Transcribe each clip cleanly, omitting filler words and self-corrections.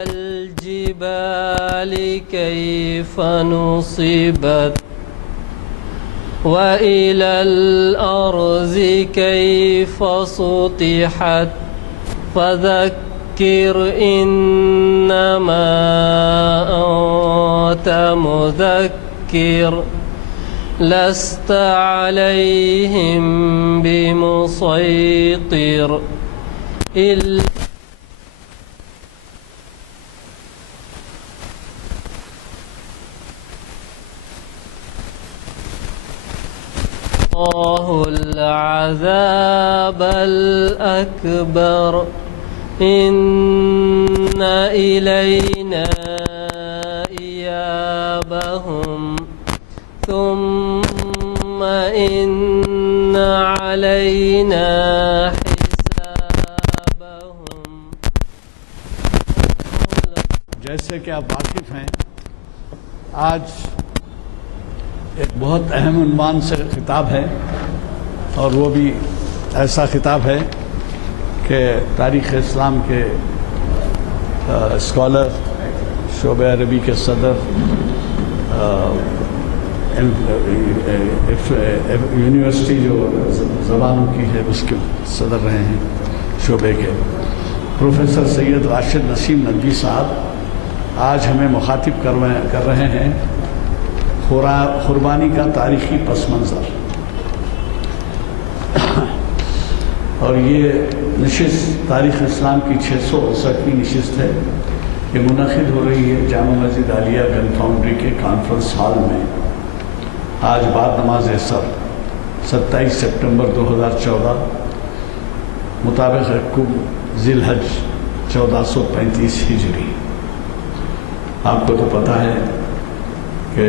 الجبال كيف نصبت وإلى الأرض كيف سطحت فذكر إنما أنت مذكر لست عليهم بمسيطر الله العذاب الأكبر إن إلينا إيابهم ثم إن علينا حسابهم. جیسے کہ آپ واقف ہیں، آج ایک بہت اہم عنوان سے خطاب ہے، اور وہ بھی ایسا خطاب ہے کہ تاریخ اسلام کے اسکالر، شعبہ عربی کے صدر، یونیورسٹی جو زبانوں کی ہے اس کے صدر رہے ہیں شعبے کے، پروفیسر سید راشد نسیم ندوی صاحب آج ہمیں مخاطب کر رہے ہیں قربانی کا تاریخی پس منظر. اور یہ نشست تاریخ اسلام کی 659ویں نشست ہے. یہ منعقد ہو رہی ہے جامع مسجد عالیہ گن فاؤنڈری کے کانفرنس ہال میں آج بعد نماز عصر 27 سپٹمبر 2014 مطابق ذی الحج 1435 ہجری. آپ کو تو پتہ ہے کہ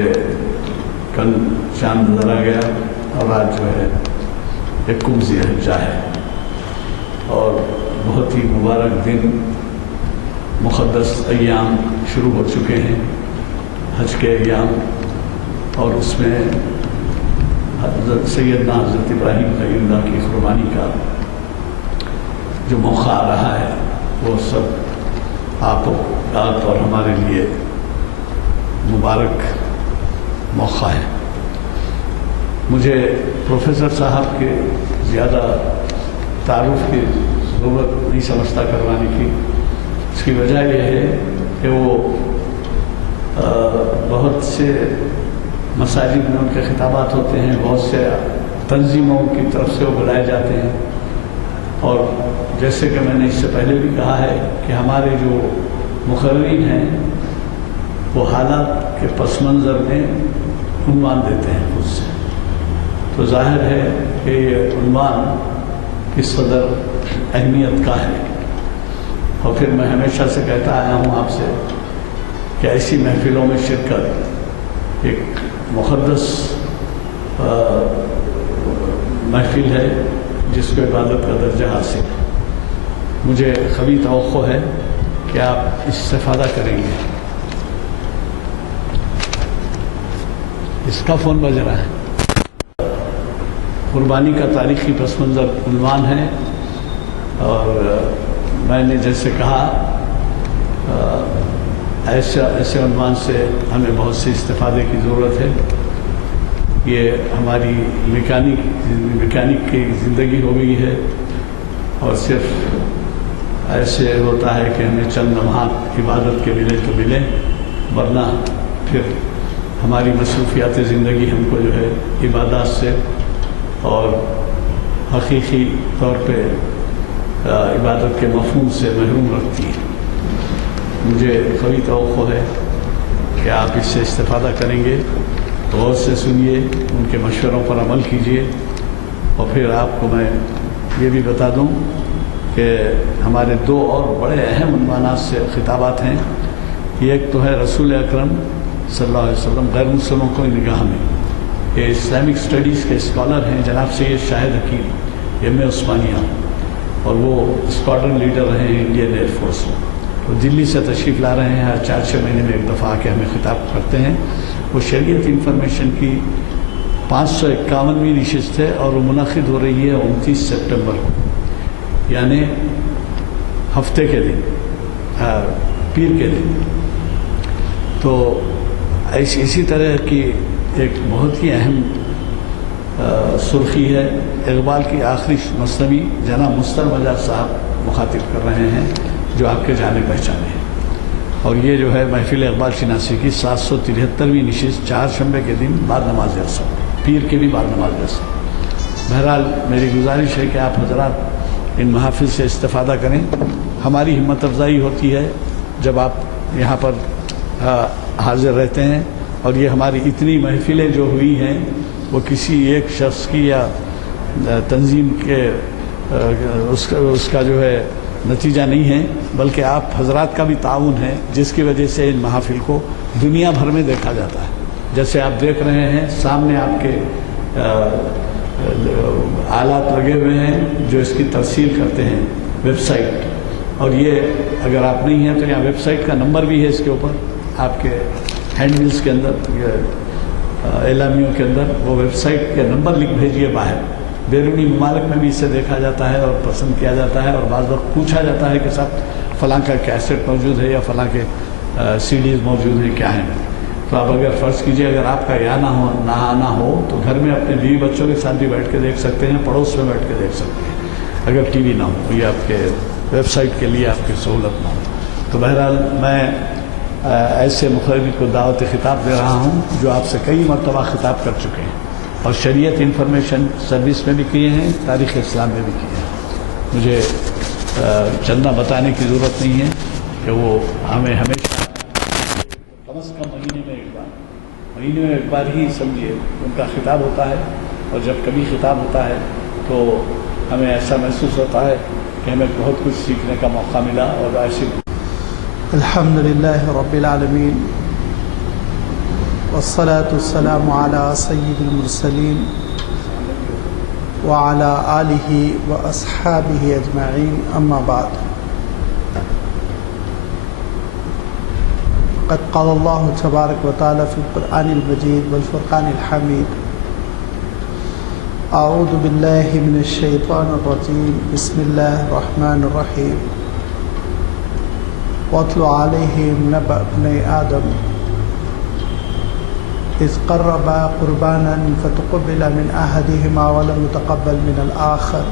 کل چاند نظر آ گیا اور آج جو ہے 21 ذی الحجہ ہے، اور بہت ہی مبارک دن، مقدس ایام شروع ہو چکے ہیں، حج کے ایام، اور اس میں سیدنا حضرت ابراہیم خلیل اللہ کی قربانی کا جو موقع آ رہا ہے وہ سب آپ اور ہمارے لیے مبارک موقع ہے. مجھے پروفیسر صاحب کے زیادہ تعارف کی ضرورت نہیں سمجھتا کروانے کی. اس کی وجہ یہ ہے کہ وہ بہت سے مساجد میں ان کے خطابات ہوتے ہیں، بہت سے تنظیموں کی طرف سے وہ بلائے جاتے ہیں، اور جیسے کہ میں نے اس سے پہلے بھی کہا ہے کہ ہمارے جو مقررین ہیں وہ حالات کے پس منظر میں عنوان دیتے ہیں خود سے. تو ظاہر ہے کہ یہ عنوان کس قدر اہمیت کا ہے. اور پھر میں ہمیشہ سے کہتا آیا ہوں آپ سے کہ ایسی محفلوں میں شرکت ایک مقدس محفل ہے جس کو عبادت کا درجہ حاصل ہے. مجھے قوی توقع ہے کہ آپ استفادہ کریں گے. اس کا فون بج رہا ہے. قربانی کا تاریخی پس منظر عنوان ہے، اور میں نے جیسے کہا ایسے عنوان سے ہمیں بہت سے استفادے کی ضرورت ہے. یہ ہماری میکینک کی زندگی ہو گئی ہے، اور صرف ایسے ہوتا ہے کہ ہمیں چند لمحات عبادت کے ملے تو ملے، ورنہ پھر ہماری مصروفیات زندگی ہم کو جو ہے عبادات سے اور حقیقی طور پہ عبادت کے مفہوم سے محروم رکھتی ہے. مجھے قوی توقع ہے کہ آپ اس سے استفادہ کریں گے. غور سے سنیے، ان کے مشوروں پر عمل کیجیے. اور پھر آپ کو میں یہ بھی بتا دوں کہ ہمارے دو اور بڑے اہم عنوانات سے خطابات ہیں. ایک تو ہے رسول اکرم صلی اللہ علیہ وسلم غیر مسلموں کو نگاہ میں. یہ اسلامک اسٹڈیز کے اسکالر ہیں جناب سید شاہد حکیم ایم اے عثمانیہ، اور وہ اسکواڈرن لیڈر رہے ہیں انڈین ایئر فورس میں. وہ دلی سے تشریف لا رہے ہیں، ہر 4-6 مہینے میں ایک دفعہ آ کے ہمیں خطاب کرتے ہیں. وہ شریعت انفارمیشن کی 551ویں نشست ہے، اور وہ منعقد ہو رہی ہے 29 سپٹمبر کو، یعنی ہفتے کے دن پیر کے دن. تو اسی طرح کی ایک بہت ہی اہم سرخی ہے. اقبال کی آخری مثنوی جناب مستر مجاز صاحب مخاطب کر رہے ہیں جو آپ کے جانے پہچانے ہیں. اور یہ جو ہے محفل اقبال شناسی کی 773ویں نشست 4 شنبے کے دن بعد نماز عصر، پیر کے بھی بعد نماز عصر. بہرحال میری گزارش ہے کہ آپ حضرات ان محافل سے استفادہ کریں. ہماری ہمت افزائی ہوتی ہے جب آپ یہاں پر حاضر رہتے ہیں، اور یہ ہماری اتنی محفلیں جو ہوئی ہیں وہ کسی ایک شخص کی یا تنظیم کے اس کا جو ہے نتیجہ نہیں ہے، بلکہ آپ حضرات کا بھی تعاون ہے جس کی وجہ سے ان محافل کو دنیا بھر میں دیکھا جاتا ہے. جیسے آپ دیکھ رہے ہیں سامنے آپ کے آلات لگے ہوئے ہیں جو اس کی ترسیل کرتے ہیں، ویب سائٹ. اور یہ اگر آپ نہیں ہیں تو یہاں ویب سائٹ کا نمبر بھی ہے اس کے اوپر، آپ کے ہینڈلز کے اندر، اعلامیوں کے اندر وہ ویب سائٹ کے نمبر لکھ بھیجیے باہر. بیرونی ممالک میں بھی اسے دیکھا جاتا ہے اور پسند کیا جاتا ہے، اور بعض وقت پوچھا جاتا ہے کہ صاحب فلاں کا کیسٹ موجود ہے یا فلاں کے CDs موجود ہیں، کیا ہیں. تو آپ اگر فرض کیجئے اگر آپ کا یا نہ آنا ہو تو گھر میں اپنے بیوی بچوں کے ساتھ بھی بیٹھ کے دیکھ سکتے ہیں، پڑوس میں بیٹھ کے دیکھ سکتے ہیں اگر ٹی وی نہ ہو یا آپ کے ویب سائٹ کے لیے آپ کی سہولت نہ ہو. تو بہرحال میں ایسے مخربین کو دعوت خطاب دے رہا ہوں جو آپ سے کئی مرتبہ خطاب کر چکے ہیں اور شریعت انفارمیشن سروس میں بھی کیے ہیں، تاریخ اسلام میں بھی کیے ہیں. مجھے چندہ بتانے کی ضرورت نہیں ہے کہ وہ ہمیں ہمیشہ کم از کم مہینے میں ایک بار ہی سمجھیے ان کا خطاب ہوتا ہے. اور جب کبھی خطاب ہوتا ہے تو ہمیں ایسا محسوس ہوتا ہے کہ ہمیں بہت کچھ سیکھنے کا موقع ملا. اور ایسی الحمدللہ رب العالمین والصلاة والسلام علی سید المرسلین وعلی آلہ واصحابہ اجمعین، اما بعد. قد قال اللہ تبارک و تعالی فی القرآن المجید والفرقان الحمید: اعوذ باللہ من الشیطان الرجیم، بسم اللہ الرحمن الرحیم. وَاتْلُ عَلَيْهِمْ نَبَأَ ابْنَيْ آدَمَ إِذْ قَرَّبَا قُرْبَانًا فَتُقُبِّلَ مِنْ أَحَدِهِمَا وَلَمْ يُتَقَبَّلْ مِنَ الْآخَرِ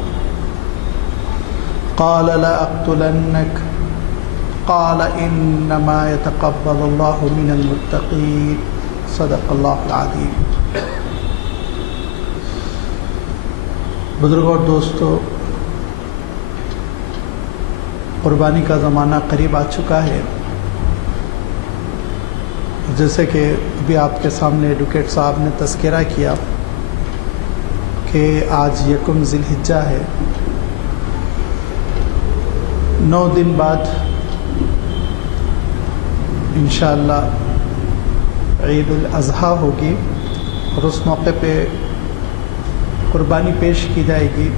قَالَ لَا أَقْتُلَنَّكَ قَالَ إِنَّمَا يَتَقَبَّلُ اللَّهُ مِنَ الْمُتَّقِينَ صدق اللہ العظیم. بزرگوں اور دوستو، قربانی کا زمانہ قریب آ چکا ہے. جیسے کہ ابھی آپ کے سامنے ایڈوکیٹ صاحب نے تذکرہ کیا کہ آج 1 ذی الحجہ ہے. 9 دن بعد انشاءاللہ عید الاضحیٰ ہوگی اور اس موقع پہ قربانی پیش کی جائے گی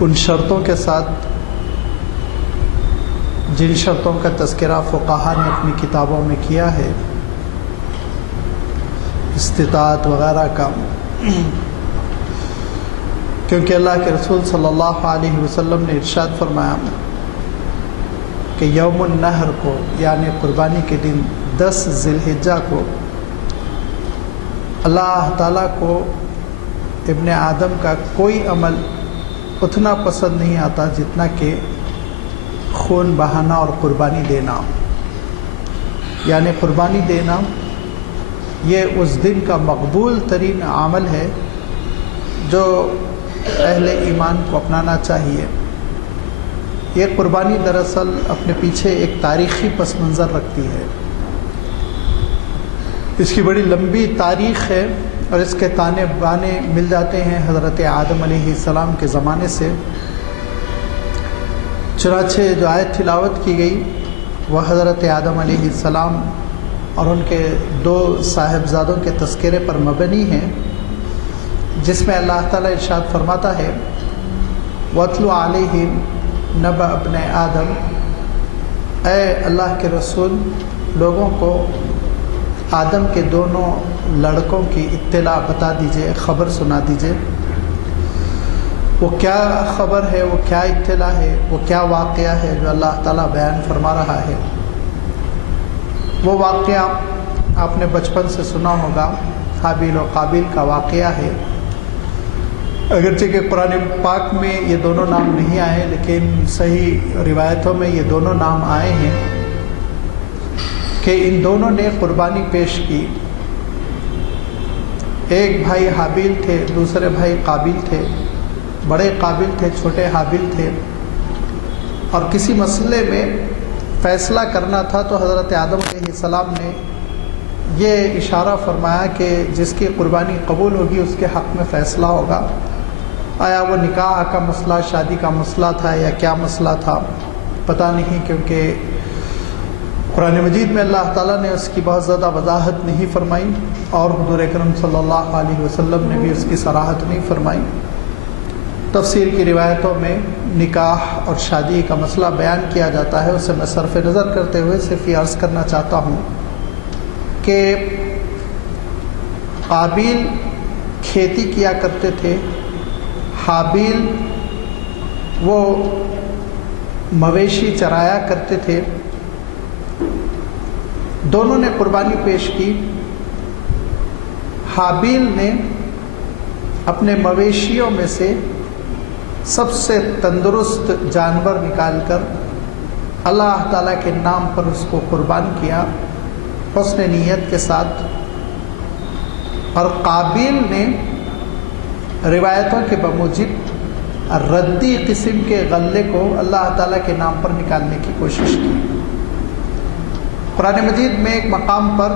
ان شرطوں کے ساتھ جن شرطوں کا تذکرہ فقہا نے اپنی کتابوں میں کیا ہے، استطاعت وغیرہ کا. کیونکہ اللہ کے رسول صلی اللہ علیہ وسلم نے ارشاد فرمایا کہ یوم النحر کو یعنی قربانی کے دن 10 ذی الحجہ کو اللہ تعالیٰ کو ابن آدم کا کوئی عمل اتنا پسند نہیں آتا جتنا کہ خون بہانا اور قربانی دینا. یعنی قربانی دینا یہ اس دن کا مقبول ترین عمل ہے جو اہل ایمان کو اپنانا چاہیے. یہ قربانی دراصل اپنے پیچھے ایک تاریخی پس منظر رکھتی ہے. اس کی بڑی لمبی تاریخ ہے اور اس کے تانے بانے مل جاتے ہیں حضرت آدم علیہ السلام کے زمانے سے. چنانچہ جو آیت تلاوت کی گئی وہ حضرت آدم علیہ السلام اور ان کے 2 صاحبزادوں کے تذکرے پر مبنی ہے، جس میں اللہ تعالیٰ ارشاد فرماتا ہے: وَاتْلُ عَلَيْهِمْ نَبَأَ ابْنَ آدم، اے اللہ کے رسول لوگوں کو آدم کے دونوں لڑکوں کی اطلاع بتا دیجئے، خبر سنا دیجئے. وہ کیا خبر ہے، وہ کیا اطلاع ہے، وہ کیا واقعہ ہے جو اللہ تعالیٰ بیان فرما رہا ہے؟ وہ واقعہ آپ نے بچپن سے سنا ہوگا، حابیل و قابیل کا واقعہ ہے۔ اگرچہ کہ قرآن پاک میں یہ دونوں نام نہیں آئے، لیکن صحیح روایتوں میں یہ دونوں نام آئے ہیں کہ ان دونوں نے قربانی پیش کی۔ ایک بھائی حابیل تھے، دوسرے بھائی قابیل تھے۔ بڑے قابل تھے، چھوٹے حابیل تھے، اور کسی مسئلے میں فیصلہ کرنا تھا تو حضرت آدم علیہ السلام نے یہ اشارہ فرمایا کہ جس کی قربانی قبول ہوگی اس کے حق میں فیصلہ ہوگا۔ آیا وہ نکاح کا مسئلہ، شادی کا مسئلہ تھا یا کیا مسئلہ تھا پتہ نہیں، کیونکہ قرآن مجید میں اللہ تعالیٰ نے اس کی بہت زیادہ وضاحت نہیں فرمائی، اور حضور اکرم صلی اللہ علیہ وسلم نے بھی اس کی صراحت نہیں فرمائی۔ تفسیر کی روایتوں میں نکاح اور شادی کا مسئلہ بیان کیا جاتا ہے، اسے میں صرف نظر کرتے ہوئے صرف یہ عرض کرنا چاہتا ہوں کہ قابیل کھیتی کیا کرتے تھے، حابیل وہ مویشی چرایا کرتے تھے۔ دونوں نے قربانی پیش کی۔ حابیل نے اپنے مویشیوں میں سے سب سے تندرست جانور نکال کر اللہ تعالیٰ کے نام پر اس کو قربان کیا حسن نیت کے ساتھ، اور قابیل نے روایتوں کے بموجب ردی قسم کے غلے کو اللہ تعالیٰ کے نام پر نکالنے کی کوشش کی۔ قرآن مجید میں ایک مقام پر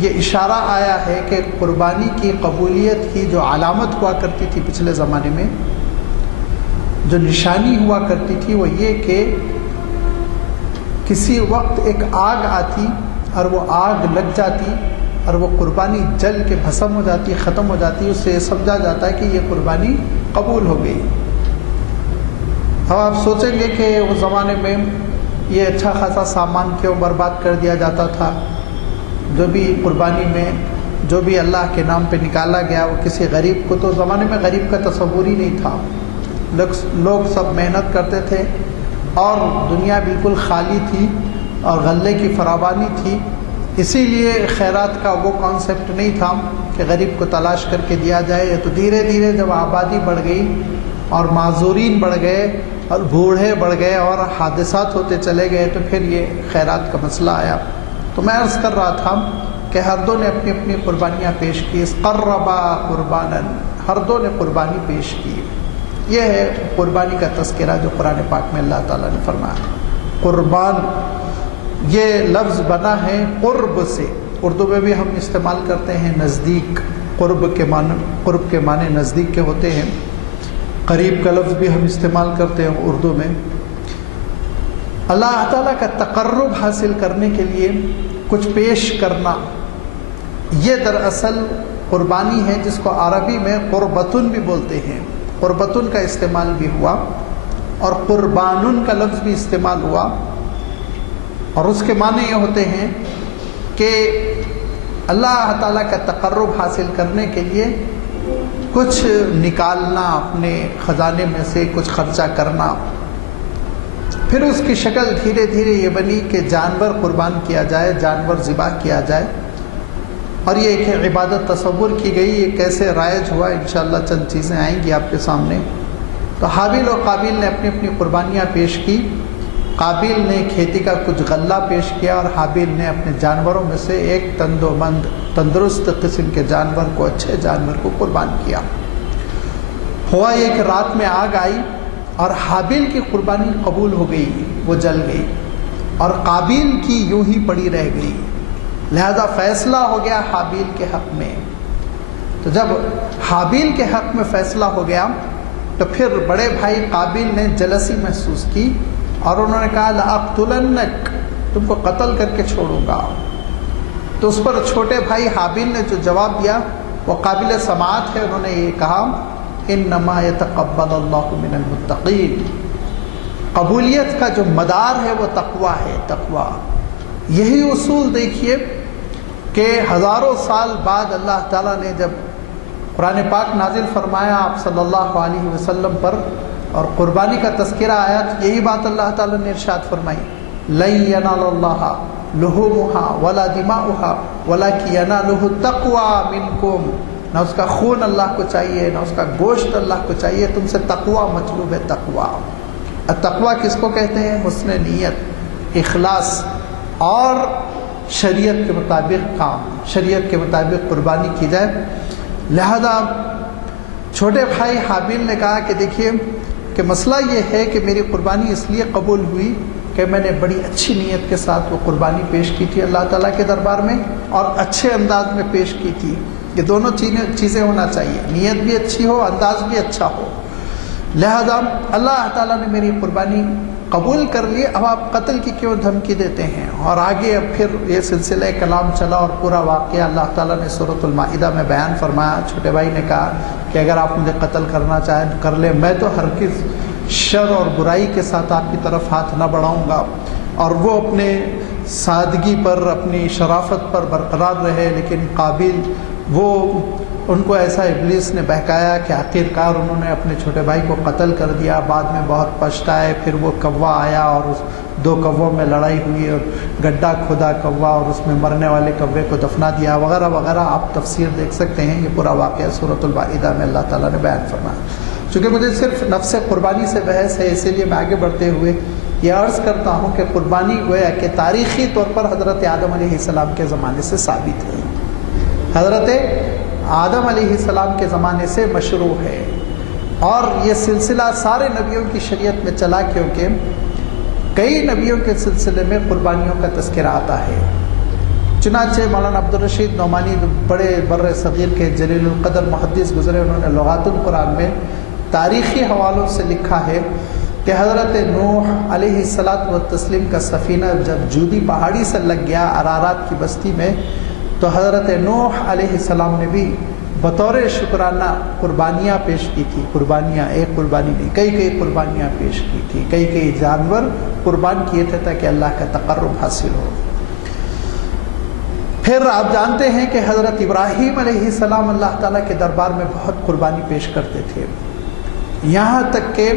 یہ اشارہ آیا ہے کہ قربانی کی قبولیت کی جو علامت ہوا کرتی تھی پچھلے زمانے میں، جو نشانی ہوا کرتی تھی، وہ یہ کہ کسی وقت ایک آگ آتی اور وہ آگ لگ جاتی اور وہ قربانی جل کے بھسم ہو جاتی، ختم ہو جاتی، اس سے یہ سمجھا جاتا ہے کہ یہ قربانی قبول ہو گئی۔ اب آپ سوچیں گے کہ اس زمانے میں یہ اچھا خاصا سامان کیوں برباد کر دیا جاتا تھا؟ جو بھی قربانی میں جو بھی اللہ کے نام پہ نکالا گیا وہ کسی غریب کو، تو زمانے میں غریب کا تصور ہی نہیں تھا، لوگ سب محنت کرتے تھے اور دنیا بالکل خالی تھی اور غلے کی فراوانی تھی، اسی لیے خیرات کا وہ کانسیپٹ نہیں تھا کہ غریب کو تلاش کر کے دیا جائے۔ تو دھیرے دھیرے جب آبادی بڑھ گئی اور معذورین بڑھ گئے اور بوڑھے بڑھ گئے اور حادثات ہوتے چلے گئے تو پھر یہ خیرات کا مسئلہ آیا۔ تو میں عرض کر رہا تھا کہ ہر دو نے اپنی اپنی قربانیاں پیش کی، قربا قربانا، ہر دو نے قربانی پیش کی۔ یہ ہے قربانی کا تذکرہ جو قرآن پاک میں اللہ تعالیٰ نے فرمایا۔ قربان یہ لفظ بنا ہے قرب سے، اردو میں بھی ہم استعمال کرتے ہیں نزدیک، قرب کے معنی نزدیک کے ہوتے ہیں، قریب کا لفظ بھی ہم استعمال کرتے ہیں اردو میں۔ اللہ تعالیٰ کا تقرب حاصل کرنے کے لیے کچھ پیش کرنا، یہ دراصل قربانی ہے، جس کو عربی میں قربتن بھی بولتے ہیں۔ قربتن کا استعمال بھی ہوا اور قربانن کا لفظ بھی استعمال ہوا، اور اس کے معنی یہ ہوتے ہیں کہ اللہ تعالیٰ کا تقرب حاصل کرنے کے لیے کچھ نکالنا، اپنے خزانے میں سے کچھ خرچہ کرنا۔ پھر اس کی شکل دھیرے دھیرے یہ بنی کہ جانور قربان کیا جائے، جانور ذبح کیا جائے، اور یہ ایک عبادت تصور کی گئی۔ یہ کیسے رائج ہوا، انشاءاللہ چند چیزیں آئیں گی آپ کے سامنے۔ تو حابیل اور قابیل نے اپنی اپنی قربانیاں پیش کی۔ قابیل نے کھیتی کا کچھ غلہ پیش کیا اور حابیل نے اپنے جانوروں میں سے ایک تندومند تندرست قسم کے جانور کو، اچھے جانور کو قربان کیا۔ ہوا یہ کہ رات میں آگ آئی اور حابیل کی قربانی قبول ہو گئی، وہ جل گئی، اور قابیل کی یوں ہی پڑی رہ گئی، لہذا فیصلہ ہو گیا حابیل کے حق میں۔ تو جب حابیل کے حق میں فیصلہ ہو گیا تو پھر بڑے بھائی قابیل نے جلسی محسوس کی اور انہوں نے کہا لأقتلنک، تم کو قتل کر کے چھوڑوں گا۔ تو اس پر چھوٹے بھائی حابیل نے جو جواب دیا وہ قابل سماعت ہے، انہوں نے یہ کہا انما یتقبل اللہ من المتقین، قبولیت کا جو مدار ہے وہ تقوی ہے، تقوی۔ یہی اصول دیکھیے کہ ہزاروں سال بعد اللہ تعالیٰ نے جب قرآن پاک نازل فرمایا آپ صلی اللہ علیہ وسلم پر اور قربانی کا تذکرہ آیا تو یہی بات اللہ تعالیٰ نے ارشاد فرمائی، لن ینال اللہ لحومها ولا دماؤها ولکن ینالہ التقوی منکم، نہ اس کا خون اللہ کو چاہیے نہ اس کا گوشت اللہ کو چاہیے، تم سے تقوی مطلوب ہے۔ تقوی، التقوی کس کو کہتے ہیں؟ حسن نیت، اخلاص اور شریعت کے مطابق کام، شریعت کے مطابق قربانی کی جائے۔ لہذا چھوٹے بھائی حابیل نے کہا کہ دیکھیے کہ مسئلہ یہ ہے کہ میری قربانی اس لیے قبول ہوئی کہ میں نے بڑی اچھی نیت کے ساتھ وہ قربانی پیش کی تھی اللہ تعالیٰ کے دربار میں، اور اچھے انداز میں پیش کی تھی۔ یہ دونوں چیزیں ہونا چاہیے، نیت بھی اچھی ہو، انداز بھی اچھا ہو۔ لہذا اللہ تعالیٰ نے میری قربانی قبول کر لی، اب آپ قتل کی کیوں دھمکی دیتے ہیں؟ اور آگے اب پھر یہ سلسلہ کلام چلا اور پورا واقعہ اللہ تعالیٰ نے سورۃ المائدہ میں بیان فرمایا۔ چھوٹے بھائی نے کہا کہ اگر آپ مجھے قتل کرنا چاہیں کر لیں، میں تو ہرگز شر اور برائی کے ساتھ آپ کی طرف ہاتھ نہ بڑھاؤں گا۔ اور وہ اپنے سادگی پر، اپنی شرافت پر برقرار رہے، لیکن قابیل وہ ان کو ایسا ابلیس نے بہکایا کہ آخرکار انہوں نے اپنے چھوٹے بھائی کو قتل کر دیا۔ بعد میں بہت پچھتائے، پھر وہ کوا آیا اور اس 2 کووں میں لڑائی ہوئی اور گڈھا کھدا کوا اور اس میں مرنے والے کوے کو دفنا دیا وغیرہ وغیرہ۔ آپ تفسیر دیکھ سکتے ہیں، یہ پورا واقعہ سورۃ المائدہ میں اللہ تعالیٰ نے بیان فرمایا۔ چونکہ مجھے صرف نفس قربانی سے بحث ہے، اسی لیے میں آگے بڑھتے ہوئے یہ عرض کرتا ہوں کہ قربانی گویا کہ تاریخی طور پر حضرت آدم علیہ السلام کے زمانے سے ثابت ہے، حضرت آدم علیہ السلام کے زمانے سے مشروع ہے، اور یہ سلسلہ سارے نبیوں کی شریعت میں چلا، کیونکہ کئی نبیوں کے سلسلے میں قربانیوں کا تذکرہ آتا ہے۔ چنانچہ مولانا عبدالرشید نعمانی بڑے بر صغیر کے جلیل القدر محدث گزرے، انہوں نے لغات القرآن میں تاریخی حوالوں سے لکھا ہے کہ حضرت نوح علیہ الصلاۃ والتسلیم کا سفینہ جب جودی پہاڑی سے لگ گیا عرارات کی بستی میں، تو حضرت نوح علیہ السلام نے بھی بطور شکرانہ قربانیاں پیش کی تھی۔ قربانیاں، ایک قربانی نہیں، کئی قربانیاں پیش کی تھی، کئی جانور قربان کیے تھے تاکہ اللہ کا تقرب حاصل ہو۔ پھر آپ جانتے ہیں کہ حضرت ابراہیم علیہ السلام اللہ تعالیٰ کے دربار میں بہت قربانی پیش کرتے تھے، یہاں تک کہ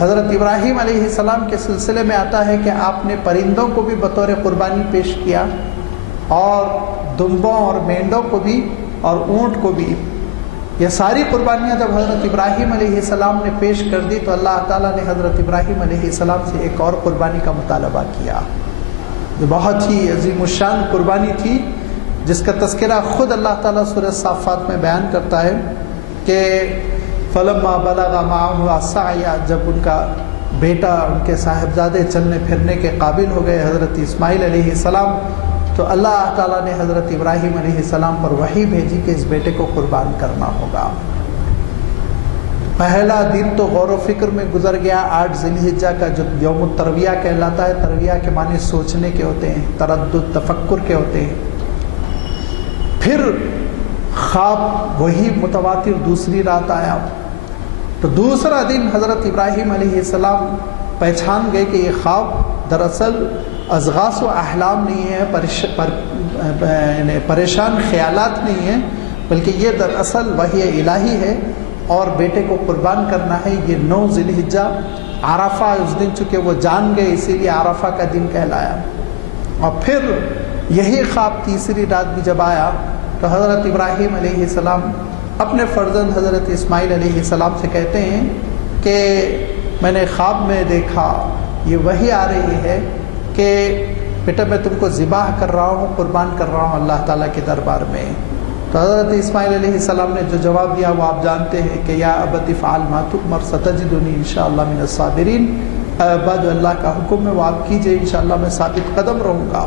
حضرت ابراہیم علیہ السلام کے سلسلے میں آتا ہے کہ آپ نے پرندوں کو بھی بطور قربانی پیش کیا، اور دمبوں اور مینڈوں کو بھی، اور اونٹ کو بھی۔ یہ ساری قربانیاں جب حضرت ابراہیم علیہ السلام نے پیش کر دی تو اللہ تعالیٰ نے حضرت ابراہیم علیہ السلام سے ایک اور قربانی کا مطالبہ کیا، جو بہت ہی عظیم الشان قربانی تھی، جس کا تذکرہ خود اللہ تعالیٰ سورہ صافات میں بیان کرتا ہے کہ فلما بلغ معه السعی، جب ان کا بیٹا، ان کے صاحبزادے چلنے پھرنے کے قابل ہو گئے حضرت اسماعیل علیہ السلام، تو اللہ تعالیٰ نے حضرت ابراہیم علیہ السلام پر وحی بھیجی کہ اس بیٹے کو قربان کرنا ہوگا۔ پہلا دن تو غور و فکر میں گزر گیا، 8 ذی الحجہ کا جو یوم الترویہ کہلاتا ہے، ترویہ کے معنی سوچنے کے ہوتے ہیں، تردد تفکر کے ہوتے ہیں۔ پھر خواب وہی متواتر دوسری رات آیا، تو دوسرا دن حضرت ابراہیم علیہ السلام پہچان گئے کہ یہ خواب دراصل اضغاث و احلام نہیں ہے، پریشان خیالات نہیں ہیں، بلکہ یہ دراصل وحی الہی ہے، اور بیٹے کو قربان کرنا ہے۔ یہ 9 ذی الحجہ عرفہ، اس دن چونکہ وہ جان گئے اسی لیے عرفہ کا دن کہلایا۔ اور پھر یہی خواب تیسری رات بھی جب آیا تو حضرت ابراہیم علیہ السلام اپنے فرزند حضرت اسماعیل علیہ السلام سے کہتے ہیں کہ میں نے خواب میں دیکھا، یہ وحی آ رہی ہے کہ بیٹا میں تم کو ذبح کر رہا ہوں، قربان کر رہا ہوں اللہ تعالیٰ کے دربار میں۔ تو حضرت اسماعیل علیہ السلام نے جو جواب دیا وہ آپ جانتے ہیں کہ یا ابت افعل ما تؤمر ستجدنی انشاءاللہ من الصابرین، ابا جو اللہ کا حکم ہے وہ آپ کیجئے، انشاءاللہ میں ثابت قدم رہوں گا۔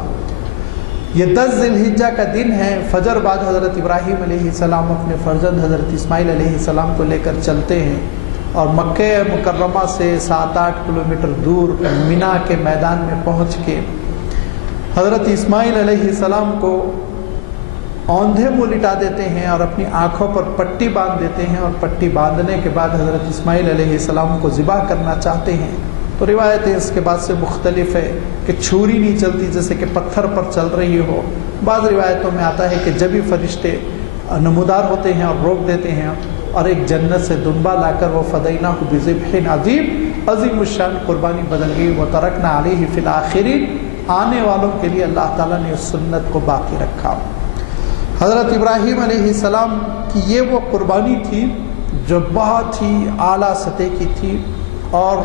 یہ 10 ذی الحجہ کا دن ہے۔ فجر بعد حضرت ابراہیم علیہ السلام اپنے فرزند حضرت اسماعیل علیہ السلام کو لے کر چلتے ہیں، اور مکہ مکرمہ سے 7-8 کلومیٹر دور مینا کے میدان میں پہنچ کے حضرت اسماعیل علیہ السلام کو اوندھے منہ لٹا دیتے ہیں اور اپنی آنکھوں پر پٹی باندھ دیتے ہیں، اور پٹی باندھنے کے بعد حضرت اسماعیل علیہ السلام کو ذبح کرنا چاہتے ہیں۔ تو روایتیں اس کے بعد سے مختلف ہے کہ چھری نہیں چلتی جیسے کہ پتھر پر چل رہی ہو، بعض روایتوں میں آتا ہے کہ جب ہی فرشتے نمودار ہوتے ہیں اور روک دیتے ہیں، اور ایک جنت سے دنبا لا کر وہ فدینہ بذبح عظیم، عظیم الشان قربانی بدل گئی۔ وترکنا علیہ فی الآخرین، آنے والوں کے لیے اللہ تعالیٰ نے اس سنت کو باقی رکھا۔ حضرت ابراہیم علیہ السلام کی یہ وہ قربانی تھی جو بہت ہی اعلیٰ سطح کی تھی، اور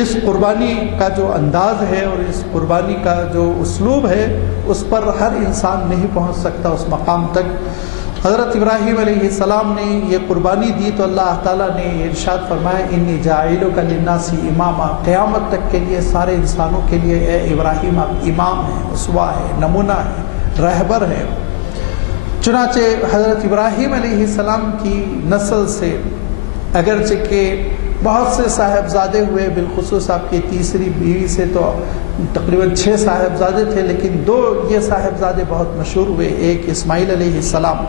اس قربانی کا جو انداز ہے اور اس قربانی کا جو اسلوب ہے اس پر ہر انسان نہیں پہنچ سکتا اس مقام تک۔ حضرت ابراہیم علیہ السلام نے یہ قربانی دی تو اللہ تعالیٰ نے یہ ارشاد فرمایا انی جاعلک للناس اماما، قیامت تک کے لیے سارے انسانوں کے لیے اے ابراہیم آپ امام ہیں، اسوہ ہے، نمونہ ہے، رہبر ہے۔ چنانچہ حضرت ابراہیم علیہ السلام کی نسل سے اگرچہ کہ بہت سے صاحبزادے ہوئے، بالخصوص آپ کی تیسری بیوی سے تو تقریباً 6 صاحبزادے تھے، لیکن 2 یہ صاحبزادے بہت مشہور ہوئے، ایک اسماعیل علیہ السلام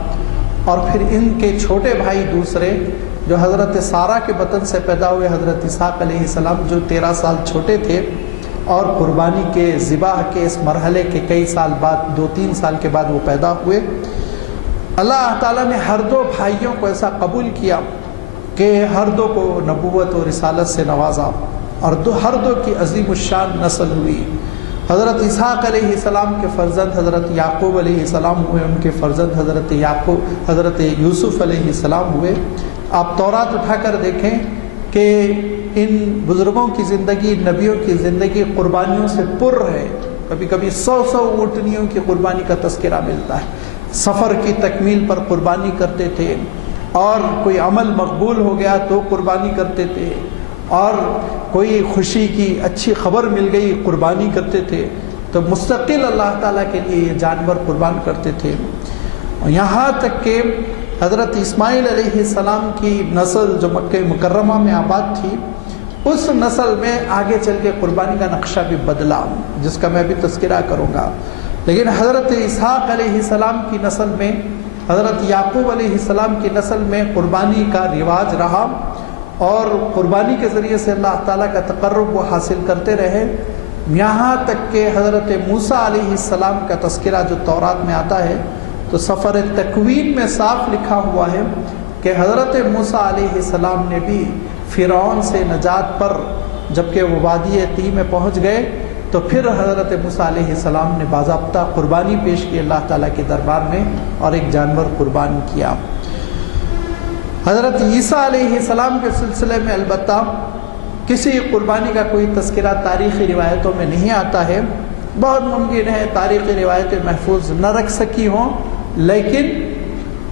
اور پھر ان کے چھوٹے بھائی دوسرے جو حضرت سارہ کے بطن سے پیدا ہوئے حضرت اسحاق علیہ السلام، جو 13 سال چھوٹے تھے اور قربانی کے ذبح کے اس مرحلے کے کئی سال بعد 2-3 سال کے بعد وہ پیدا ہوئے۔ اللہ تعالیٰ نے ہر 2 بھائیوں کو ایسا قبول کیا کہ ہر 2 کو نبوت اور رسالت سے نوازا، اور ہر 2 کی عظیم الشان نسل ہوئی۔ حضرت اسحاق علیہ السلام کے فرزند حضرت یعقوب علیہ السلام ہوئے، ان کے فرزند حضرت یوسف علیہ السلام ہوئے۔ آپ تورات اٹھا کر دیکھیں کہ ان بزرگوں کی زندگی، نبیوں کی زندگی قربانیوں سے پر ہے۔ کبھی کبھی 100 اونٹنیوں کی قربانی کا تذکرہ ملتا ہے۔ سفر کی تکمیل پر قربانی کرتے تھے، اور کوئی عمل مقبول ہو گیا تو قربانی کرتے تھے، اور کوئی خوشی کی اچھی خبر مل گئی قربانی کرتے تھے، تو مستقل اللہ تعالیٰ کے لیے یہ جانور قربان کرتے تھے۔ یہاں تک کہ حضرت اسماعیل علیہ السلام کی نسل جو مکہ مکرمہ میں آباد تھی، اس نسل میں آگے چل کے قربانی کا نقشہ بھی بدلا، جس کا میں بھی تذکرہ کروں گا۔ لیکن حضرت اسحاق علیہ السلام کی نسل میں، حضرت یعقوب علیہ السلام کی نسل میں قربانی کا رواج رہا، اور قربانی کے ذریعے سے اللہ تعالیٰ کا تقرب وہ حاصل کرتے رہے، یہاں تک کہ حضرت موسیٰ علیہ السلام کا تذکرہ جو تورات میں آتا ہے تو سفر تکوین میں صاف لکھا ہوا ہے کہ حضرت موسیٰ علیہ السلام نے بھی فرعون سے نجات پر جبکہ وہ وادی طی میں پہنچ گئے تو پھر حضرت موسیٰ علیہ السلام نے باضابطہ قربانی پیش کی اللہ تعالیٰ کے دربار میں، اور ایک جانور قربان کیا۔ حضرت عیسیٰ علیہ السلام کے سلسلے میں البتہ کسی قربانی کا کوئی تذکرہ تاریخی روایتوں میں نہیں آتا ہے، بہت ممکن ہے تاریخی روایتیں محفوظ نہ رکھ سکی ہوں،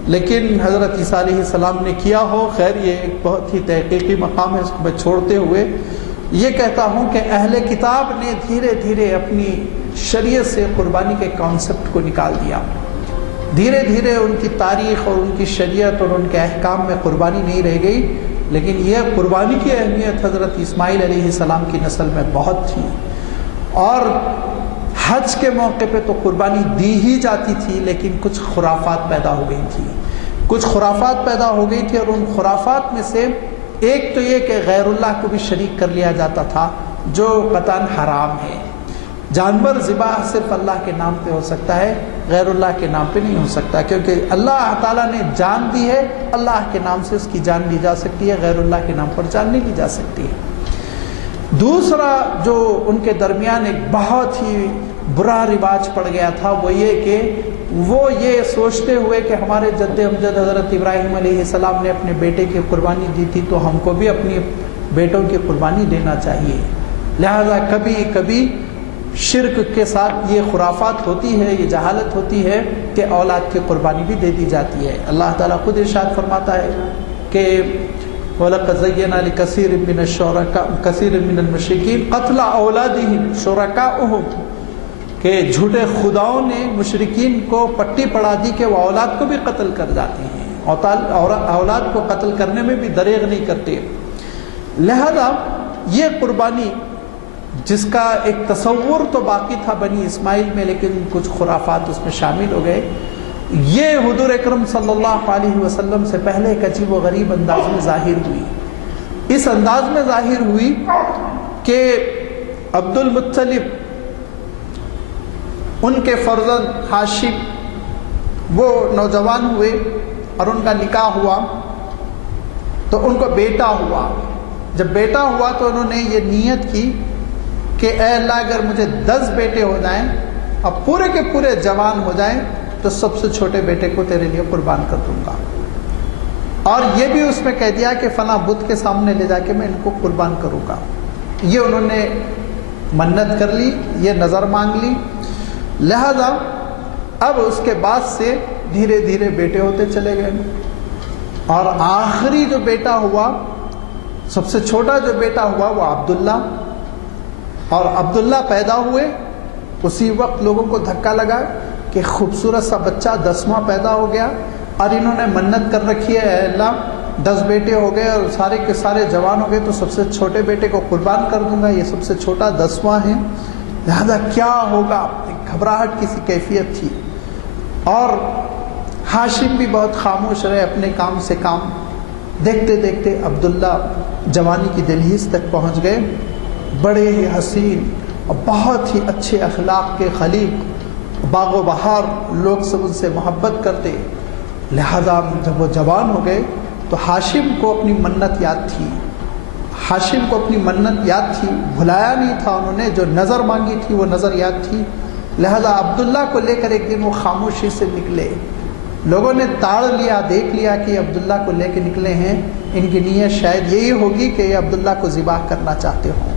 لیکن حضرت عیسیٰ علیہ السلام نے کیا ہو، خیر یہ ایک بہت ہی تحقیقی مقام ہے، اس کو میں چھوڑتے ہوئے یہ کہتا ہوں کہ اہل کتاب نے دھیرے دھیرے اپنی شریعت سے قربانی کے کانسیپٹ کو نکال دیا، دھیرے دھیرے ان کی تاریخ اور ان کی شریعت اور ان کے احکام میں قربانی نہیں رہ گئی، لیکن یہ قربانی کی اہمیت حضرت اسماعیل علیہ السلام کی نسل میں بہت تھی، اور حج کے موقع پہ تو قربانی دی ہی جاتی تھی، لیکن کچھ خرافات پیدا ہو گئی تھی، اور ان خرافات میں سے ایک تو یہ کہ غیر اللہ کو بھی شریک کر لیا جاتا تھا، جو قطعاً حرام ہے۔ جانور ذبح صرف اللہ کے نام پہ ہو سکتا ہے، غیر اللہ کے نام پہ نہیں ہو سکتا، کیونکہ اللہ تعالیٰ نے جان دی ہے، اللہ کے نام سے اس کی جان لی جا سکتی ہے، غیر اللہ کے نام پر جان نہیں لی جا سکتی ہے۔ دوسرا جو ان کے درمیان ایک بہت ہی برا رواج پڑ گیا تھا وہ یہ کہ وہ یہ سوچتے ہوئے کہ ہمارے جد امجد حضرت ابراہیم علیہ السلام نے اپنے بیٹے کی قربانی دی تھی تو ہم کو بھی اپنی بیٹوں کی قربانی دینا چاہیے، لہذا کبھی کبھی شرک کے ساتھ یہ خرافات ہوتی ہے، یہ جہالت ہوتی ہے کہ اولاد کی قربانی بھی دے دی جاتی ہے۔ اللہ تعالیٰ خود ارشاد فرماتا ہے کہ وَلَقَدْ زَيَّنَا لِكَثِيرٍ مِّنَ الْمُشْرِكِينَ قَتْلَ أَوْلَادِهِمْ شُرَكَاؤُهُمْ، کہ جھوٹے خداؤں نے مشرکین کو پٹی پڑھا دی کہ وہ اولاد کو بھی قتل کر جاتے ہیں، اولاد کو قتل کرنے میں بھی دریغ نہیں کرتے۔ لہذا یہ قربانی جس کا ایک تصور تو باقی تھا بنی اسماعیل میں، لیکن کچھ خرافات اس میں شامل ہو گئے، یہ حضور اکرم صلی اللہ علیہ وسلم سے پہلے ایک عجیب و غریب انداز میں ظاہر ہوئی۔ اس انداز میں ظاہر ہوئی کہ عبد المطلب، ان کے فرزند ہاشم، وہ نوجوان ہوئے اور ان کا نکاح ہوا تو ان کو بیٹا ہوا. جب بیٹا ہوا تو انہوں نے یہ نیت کی کہ اے اللہ اگر مجھے 10 بیٹے ہو جائیں اور پورے کے پورے جوان ہو جائیں تو سب سے چھوٹے بیٹے کو تیرے لیے قربان کر دوں گا. اور یہ بھی اس میں کہہ دیا کہ فلاں بت کے سامنے لے جا کے میں ان کو قربان کروں گا. یہ انہوں نے منت کر لی, یہ نظر مانگ لی. لہذا اب اس کے بعد سے دھیرے دھیرے بیٹے ہوتے چلے گئے اور آخری جو بیٹا ہوا, سب سے چھوٹا جو بیٹا ہوا وہ عبداللہ. اور عبداللہ پیدا ہوئے اسی وقت لوگوں کو دھکا لگا کہ خوبصورت سا بچہ 10واں پیدا ہو گیا اور انہوں نے منت کر رکھی ہے اے اللہ 10 بیٹے ہو گئے اور سارے کے سارے جوان ہو گئے تو سب سے چھوٹے بیٹے کو قربان کر دوں گا, یہ سب سے چھوٹا 10واں ہے, لہذا کیا ہوگا. گھبراہٹ کی سی کیفیت تھی. اور ہاشم بھی بہت خاموش رہے, اپنے کام سے کام. دیکھتے دیکھتے عبداللہ جوانی کی دہلیز تک پہنچ گئے. بڑے ہی حسین اور بہت ہی اچھے اخلاق کے خلیق, باغ و بہار, لوگ سب ان سے محبت کرتے. لہذا جب وہ جوان ہو گئے تو ہاشم کو اپنی منت یاد تھی, ہاشم کو اپنی منت یاد تھی, بھلایا نہیں تھا انہوں نے. جو نظر مانگی تھی وہ نظر یاد تھی. لہذا عبداللہ کو لے کر ایک دن وہ خاموشی سے نکلے. لوگوں نے تاڑ لیا, دیکھ لیا کہ عبداللہ کو لے کے نکلے ہیں, ان کی نیت شاید یہی ہوگی کہ یہ عبداللہ کو ذبح کرنا چاہتے ہوں.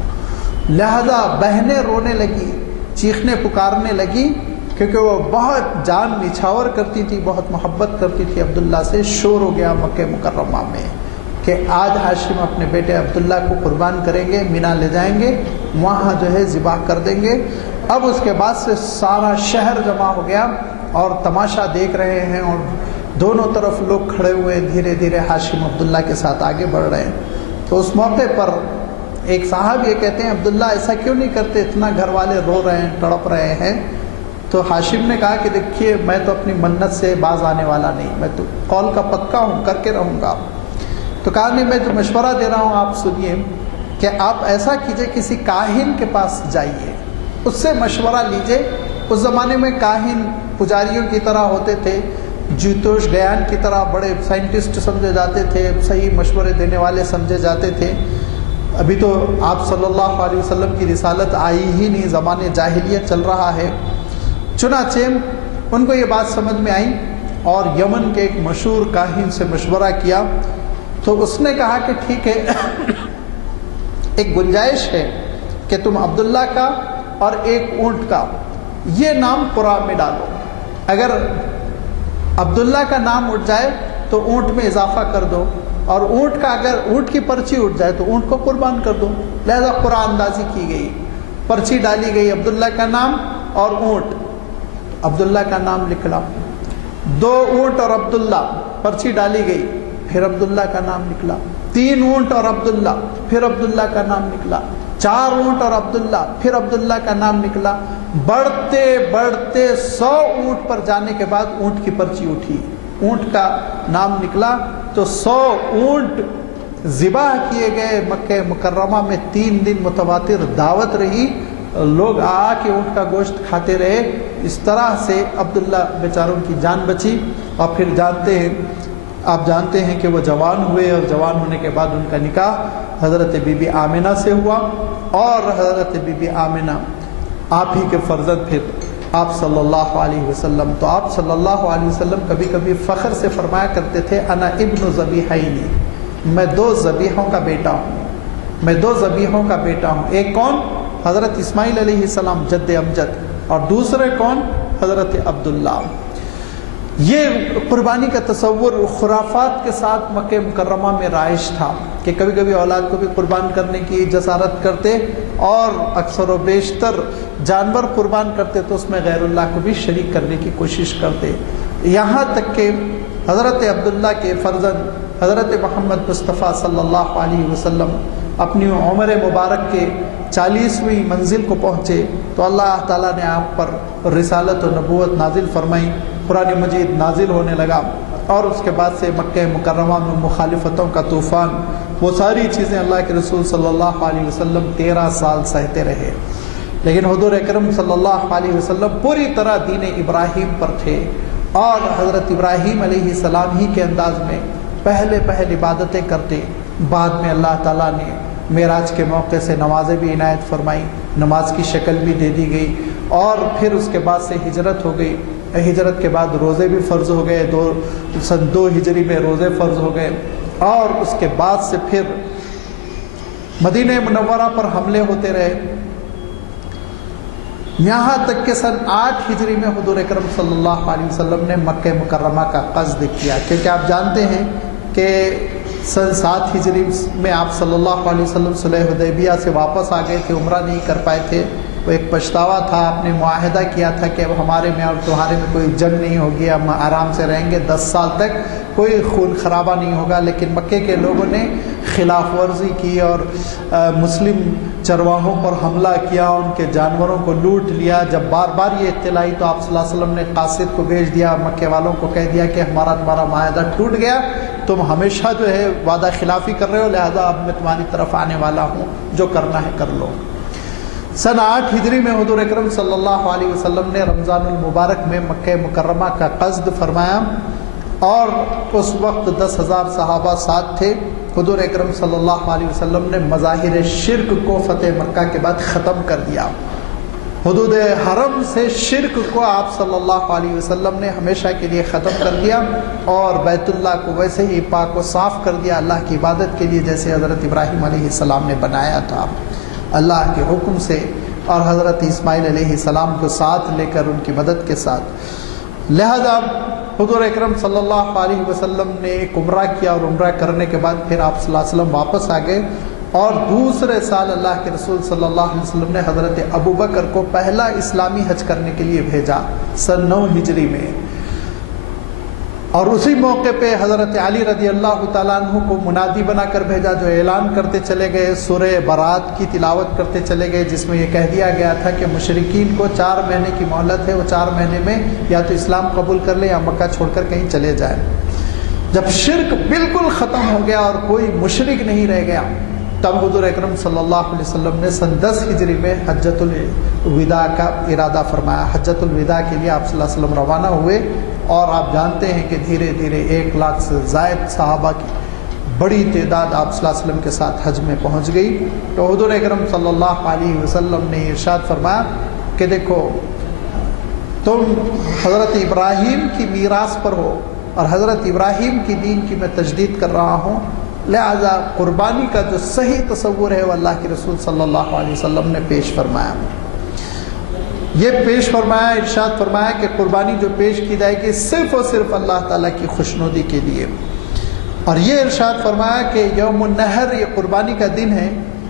لہذا بہنیں رونے لگی, چیخنے پکارنے لگی, کیونکہ وہ بہت جان نچھاور کرتی تھی, بہت محبت کرتی تھی عبداللہ سے. شور ہو گیا مکہ مکرمہ میں کہ آج ہاشم اپنے بیٹے عبداللہ کو قربان کریں گے, مینا لے جائیں گے, وہاں جو ہے ذبح کر دیں گے. اب اس کے بعد سے سارا شہر جمع ہو گیا اور تماشا دیکھ رہے ہیں اور دونوں طرف لوگ کھڑے ہوئے, دھیرے دھیرے ہاشم عبداللہ کے ساتھ آگے بڑھ رہے ہیں. تو اس موقع پر ایک صاحب یہ کہتے ہیں عبداللہ ایسا کیوں نہیں کرتے, اتنا گھر والے رو رہے ہیں, تڑپ رہے ہیں. تو ہاشم نے کہا کہ دیکھیے میں تو اپنی منت سے باز آنے والا نہیں, میں تو قول کا پکا ہوں, کر کے رہوں گا. تو کہا نہیں, میں جو مشورہ دے رہا ہوں آپ سنیے کہ آپ ایسا کیجئے کسی کاہن کے پاس جائیے, اس سے مشورہ لیجئے. اس زمانے میں کاہن پجاریوں کی طرح ہوتے تھے, جیتوش گیان کی طرح بڑے سائنٹسٹ سمجھے جاتے تھے, صحیح مشورے دینے والے سمجھے جاتے تھے. ابھی تو آپ صلی اللہ علیہ وسلم کی رسالت آئی ہی نہیں, زمانے جاہلیت چل رہا ہے. چنانچہ ان کو یہ بات سمجھ میں آئی اور یمن کے ایک مشہور کاہن سے مشورہ کیا. تو اس نے کہا کہ ٹھیک ہے, ایک گنجائش ہے کہ تم عبداللہ کا اور ایک اونٹ کا یہ نام قرآن میں ڈالو. اگر عبداللہ کا نام اٹھ جائے تو اونٹ میں اضافہ کر دو, اور اونٹ کا اگر اونٹ کی پرچی اٹھ جائے تو اونٹ کو قربان کر دو. لہذا قرآن اندازی کی گئی, پرچی ڈالی گئی, عبداللہ کا نام اور اونٹ. عبداللہ کا نام نکلا, 2 اونٹ اور عبداللہ, پرچی ڈالی گئی, پھر عبداللہ کا نام نکلا. 3 اونٹ اور عبداللہ, پھر عبداللہ کا نام نکلا. 4 اونٹ اور عبداللہ, پھر عبداللہ کا نام نکلا. بڑھتے بڑھتے 100 اونٹ پر جانے کے بعد اونٹ کی پرچی اٹھی, اونٹ کا نام نکلا. تو 100 اونٹ ذبح کیے گئے مکہ مکرمہ میں. 3 دن متواتر دعوت رہی, لوگ آ کے اونٹ کا گوشت کھاتے رہے. اس طرح سے عبداللہ بیچاروں کی جان بچی. اور پھر آپ جانتے ہیں کہ وہ جوان ہوئے, اور جوان ہونے کے بعد ان کا نکاح حضرت بی بی آمنہ سے ہوا. اور حضرت بی بی آمنہ آپ ہی کے فرزند پھر آپ صلی اللہ علیہ وسلم. تو آپ صلی اللہ علیہ وسلم کبھی کبھی فخر سے فرمایا کرتے تھے انا ابن ذبیحین, میں 2 ذبیحوں کا بیٹا ہوں, میں 2 ذبیحوں کا بیٹا ہوں. ایک کون؟ حضرت اسماعیل علیہ السلام جد امجد, اور دوسرے کون؟ حضرت عبداللہ. یہ قربانی کا تصور خرافات کے ساتھ مکہ مکرمہ میں رائج تھا کہ کبھی کبھی اولاد کو بھی قربان کرنے کی جسارت کرتے, اور اکثر و بیشتر جانور قربان کرتے تو اس میں غیر اللہ کو بھی شریک کرنے کی کوشش کرتے. یہاں تک کہ حضرت عبداللہ کے فرزند حضرت محمد مصطفیٰ صلی اللہ علیہ وسلم اپنی عمر مبارک کے 40ویں منزل کو پہنچے تو اللہ تعالیٰ نے آپ پر رسالت و نبوت نازل فرمائی, قرآن مجید نازل ہونے لگا. اور اس کے بعد سے مکہ مکرمہ میں مخالفتوں کا طوفان, وہ ساری چیزیں اللہ کے رسول صلی اللہ علیہ وسلم 13 سال سہتے رہے. لیکن حضور اکرم صلی اللہ علیہ وسلم پوری طرح دین ابراہیم پر تھے, اور حضرت ابراہیم علیہ السلام ہی کے انداز میں پہلے عبادتیں کرتے، بعد میں اللہ تعالیٰ نے معراج کے موقع سے نمازیں بھی عنایت فرمائی، نماز کی شکل بھی دے دی گئی، اور پھر اس کے بعد سے ہجرت ہو گئی، ہجرت کے بعد روزے بھی فرض ہو گئے، سن 2 ہجری میں روزے فرض ہو گئے، اور اس کے بعد سے پھر مدینہ منورہ پر حملے ہوتے رہے، یہاں تک کہ سن 8 ہجری میں حضور اکرم صلی اللہ علیہ وسلم نے مکہ مکرمہ کا قصد کیا، کیونکہ آپ جانتے ہیں کہ سن 7 ہجری میں آپ صلی اللہ علیہ وسلم صلح حدیبیہ سے واپس آ گئے تھے، عمرہ نہیں کر پائے تھے، وہ ایک پچھتاوا تھا، آپ نے معاہدہ کیا تھا کہ اب ہمارے میں اور تمہارے میں کوئی جنگ نہیں ہوگی، ہم آرام سے رہیں گے، 10 سال تک کوئی خون خرابہ نہیں ہوگا، لیکن مکے کے لوگوں نے خلاف ورزی کی اور مسلم چرواہوں پر حملہ کیا، ان کے جانوروں کو لوٹ لیا۔ جب بار بار یہ اطلاع آئی تو آپ صلی اللہ علیہ وسلم نے قاصد کو بھیج دیا، مکے والوں کو کہہ دیا کہ تمہارا معاہدہ ٹوٹ گیا، تم ہمیشہ جو ہے وعدہ خلافی کر رہے ہو، لہذا اب میں تمہاری طرف آنے والا ہوں، جو کرنا ہے کر لو۔ سن 8 ہجری میں حضور اکرم صلی اللہ علیہ وسلم نے رمضان المبارک میں مکہ مکرمہ کا قصد فرمایا، اور اس وقت 10,000 صحابہ ساتھ تھے۔ حضور اکرم صلی اللہ علیہ وسلم نے مظاہر شرک کو فتح مکہ کے بعد ختم کر دیا، حدود حرم سے شرک کو آپ صلی اللہ علیہ وسلم نے ہمیشہ کے لیے ختم کر دیا، اور بیت اللہ کو ویسے ہی پاک و صاف کر دیا اللہ کی عبادت کے لیے جیسے حضرت ابراہیم علیہ السلام نے بنایا تھا اللہ کے حکم سے، اور حضرت اسماعیل علیہ السلام کو ساتھ لے کر ان کی مدد کے ساتھ۔ لہذا حضور اکرم صلی اللہ علیہ وسلم نے ایک عمرہ کیا، اور عمرہ کرنے کے بعد پھر آپ صلی اللہ علیہ وسلم واپس آ گئے، اور دوسرے سال اللہ کے رسول صلی اللہ علیہ وسلم نے حضرت ابوبکر کو پہلا اسلامی حج کرنے کے لیے بھیجا سن 9 ہجری میں، اور اسی موقع پہ حضرت علی رضی اللہ تعالیٰ عنہ کو منادی بنا کر بھیجا، جو اعلان کرتے چلے گئے، سورہ برات کی تلاوت کرتے چلے گئے، جس میں یہ کہہ دیا گیا تھا کہ مشرکین کو 4 مہینے کی مہلت ہے، وہ 4 مہینے میں یا تو اسلام قبول کر لیں یا مکہ چھوڑ کر کہیں چلے جائیں۔ جب شرک بالکل ختم ہو گیا اور کوئی مشرک نہیں رہ گیا، تب حضور اکرم صلی اللہ علیہ وسلم نے سن 10 ہجری میں حجۃ الوداع کا ارادہ فرمایا۔ حجۃ الوداع کے لیے آپ صلی اللہ علیہ وسلم روانہ ہوئے، اور آپ جانتے ہیں کہ دھیرے دھیرے 1 لاکھ سے زائد صحابہ کی بڑی تعداد آپ صلی اللہ علیہ وسلم کے ساتھ حج میں پہنچ گئی۔ تو حضور اکرم صلی اللہ علیہ وسلم نے ارشاد فرمایا کہ دیکھو، تم حضرت ابراہیم کی میراث پر ہو، اور حضرت ابراہیم کی دین کی میں تجدید کر رہا ہوں، لہذا قربانی کا جو صحیح تصور ہے وہ اللہ کے رسول صلی اللہ علیہ وسلم نے پیش فرمایا۔ یہ پیش فرمایا، ارشاد فرمایا کہ قربانی جو پیش کی جائے گی صرف اور صرف اللہ تعالیٰ کی خوشنودی کے لیے، اور یہ ارشاد فرمایا کہ یوم النحر یہ قربانی کا دن ہے،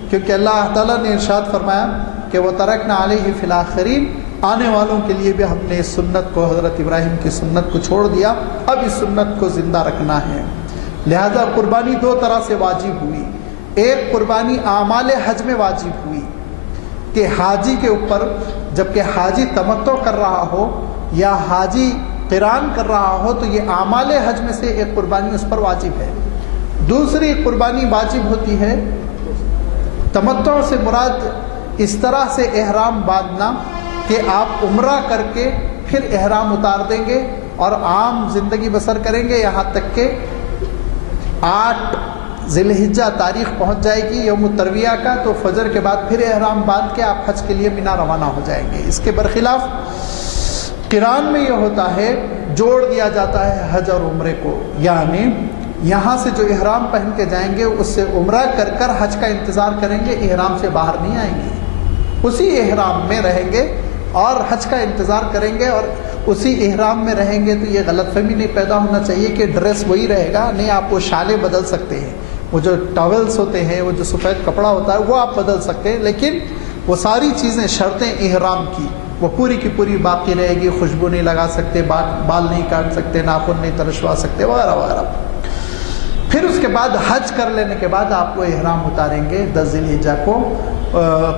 کیونکہ اللہ تعالیٰ نے ارشاد فرمایا کہ وَتَرَكْنَا عَلَيْهِ فِي الْآخِرِينَ، آنے والوں کے لیے بھی ہم نے اس سنت کو، حضرت ابراہیم کی سنت کو چھوڑ دیا، اب اس سنت کو زندہ رکھنا ہے۔ لہذا قربانی 2 طرح سے واجب ہوئی۔ ایک قربانی اعمال حج میں واجب ہوئی کہ حاجی کے اوپر، جبکہ حاجی تمتع کر رہا ہو یا حاجی قران کر رہا ہو تو یہ اعمال حج میں سے ایک قربانی اس پر واجب ہے۔ دوسری قربانی واجب ہوتی ہے، تمتع سے مراد اس طرح سے احرام باندھنا کہ آپ عمرہ کر کے پھر احرام اتار دیں گے اور عام زندگی بسر کریں گے، یہاں تک کہ 8 ذی الحجہ تاریخ پہنچ جائے گی یوم الترویہ کا، تو فجر کے بعد پھر احرام باندھ کے آپ حج کے لیے مینا روانہ ہو جائیں گے۔ اس کے برخلاف قران میں یہ ہوتا ہے، جوڑ دیا جاتا ہے حج اور عمرے کو، یعنی یہاں سے جو احرام پہن کے جائیں گے اس سے عمرہ کر کر حج کا انتظار کریں گے، احرام سے باہر نہیں آئیں گے، اسی احرام میں رہیں گے اور حج کا انتظار کریں گے، اور اسی احرام میں رہیں گے۔ تو یہ غلط فہمی نہیں پیدا ہونا چاہیے کہ ڈریس وہی رہے گا، نہیں، آپ وہ شالیں بدل سکتے ہیں، وہ جو ٹاولز ہوتے ہیں، وہ جو سفید کپڑا ہوتا ہے وہ آپ بدل سکتے ہیں، لیکن وہ ساری چیزیں، شرطیں احرام کی وہ پوری کی پوری باقی رہے گی۔ خوشبو نہیں لگا سکتے، بال نہیں کاٹ سکتے، ناخن نہیں ترشوا سکتے، وغیرہ وغیرہ۔ پھر اس کے بعد حج کر لینے کے بعد آپ وہ احرام اتاریں گے 10 ذی الحجہ کو،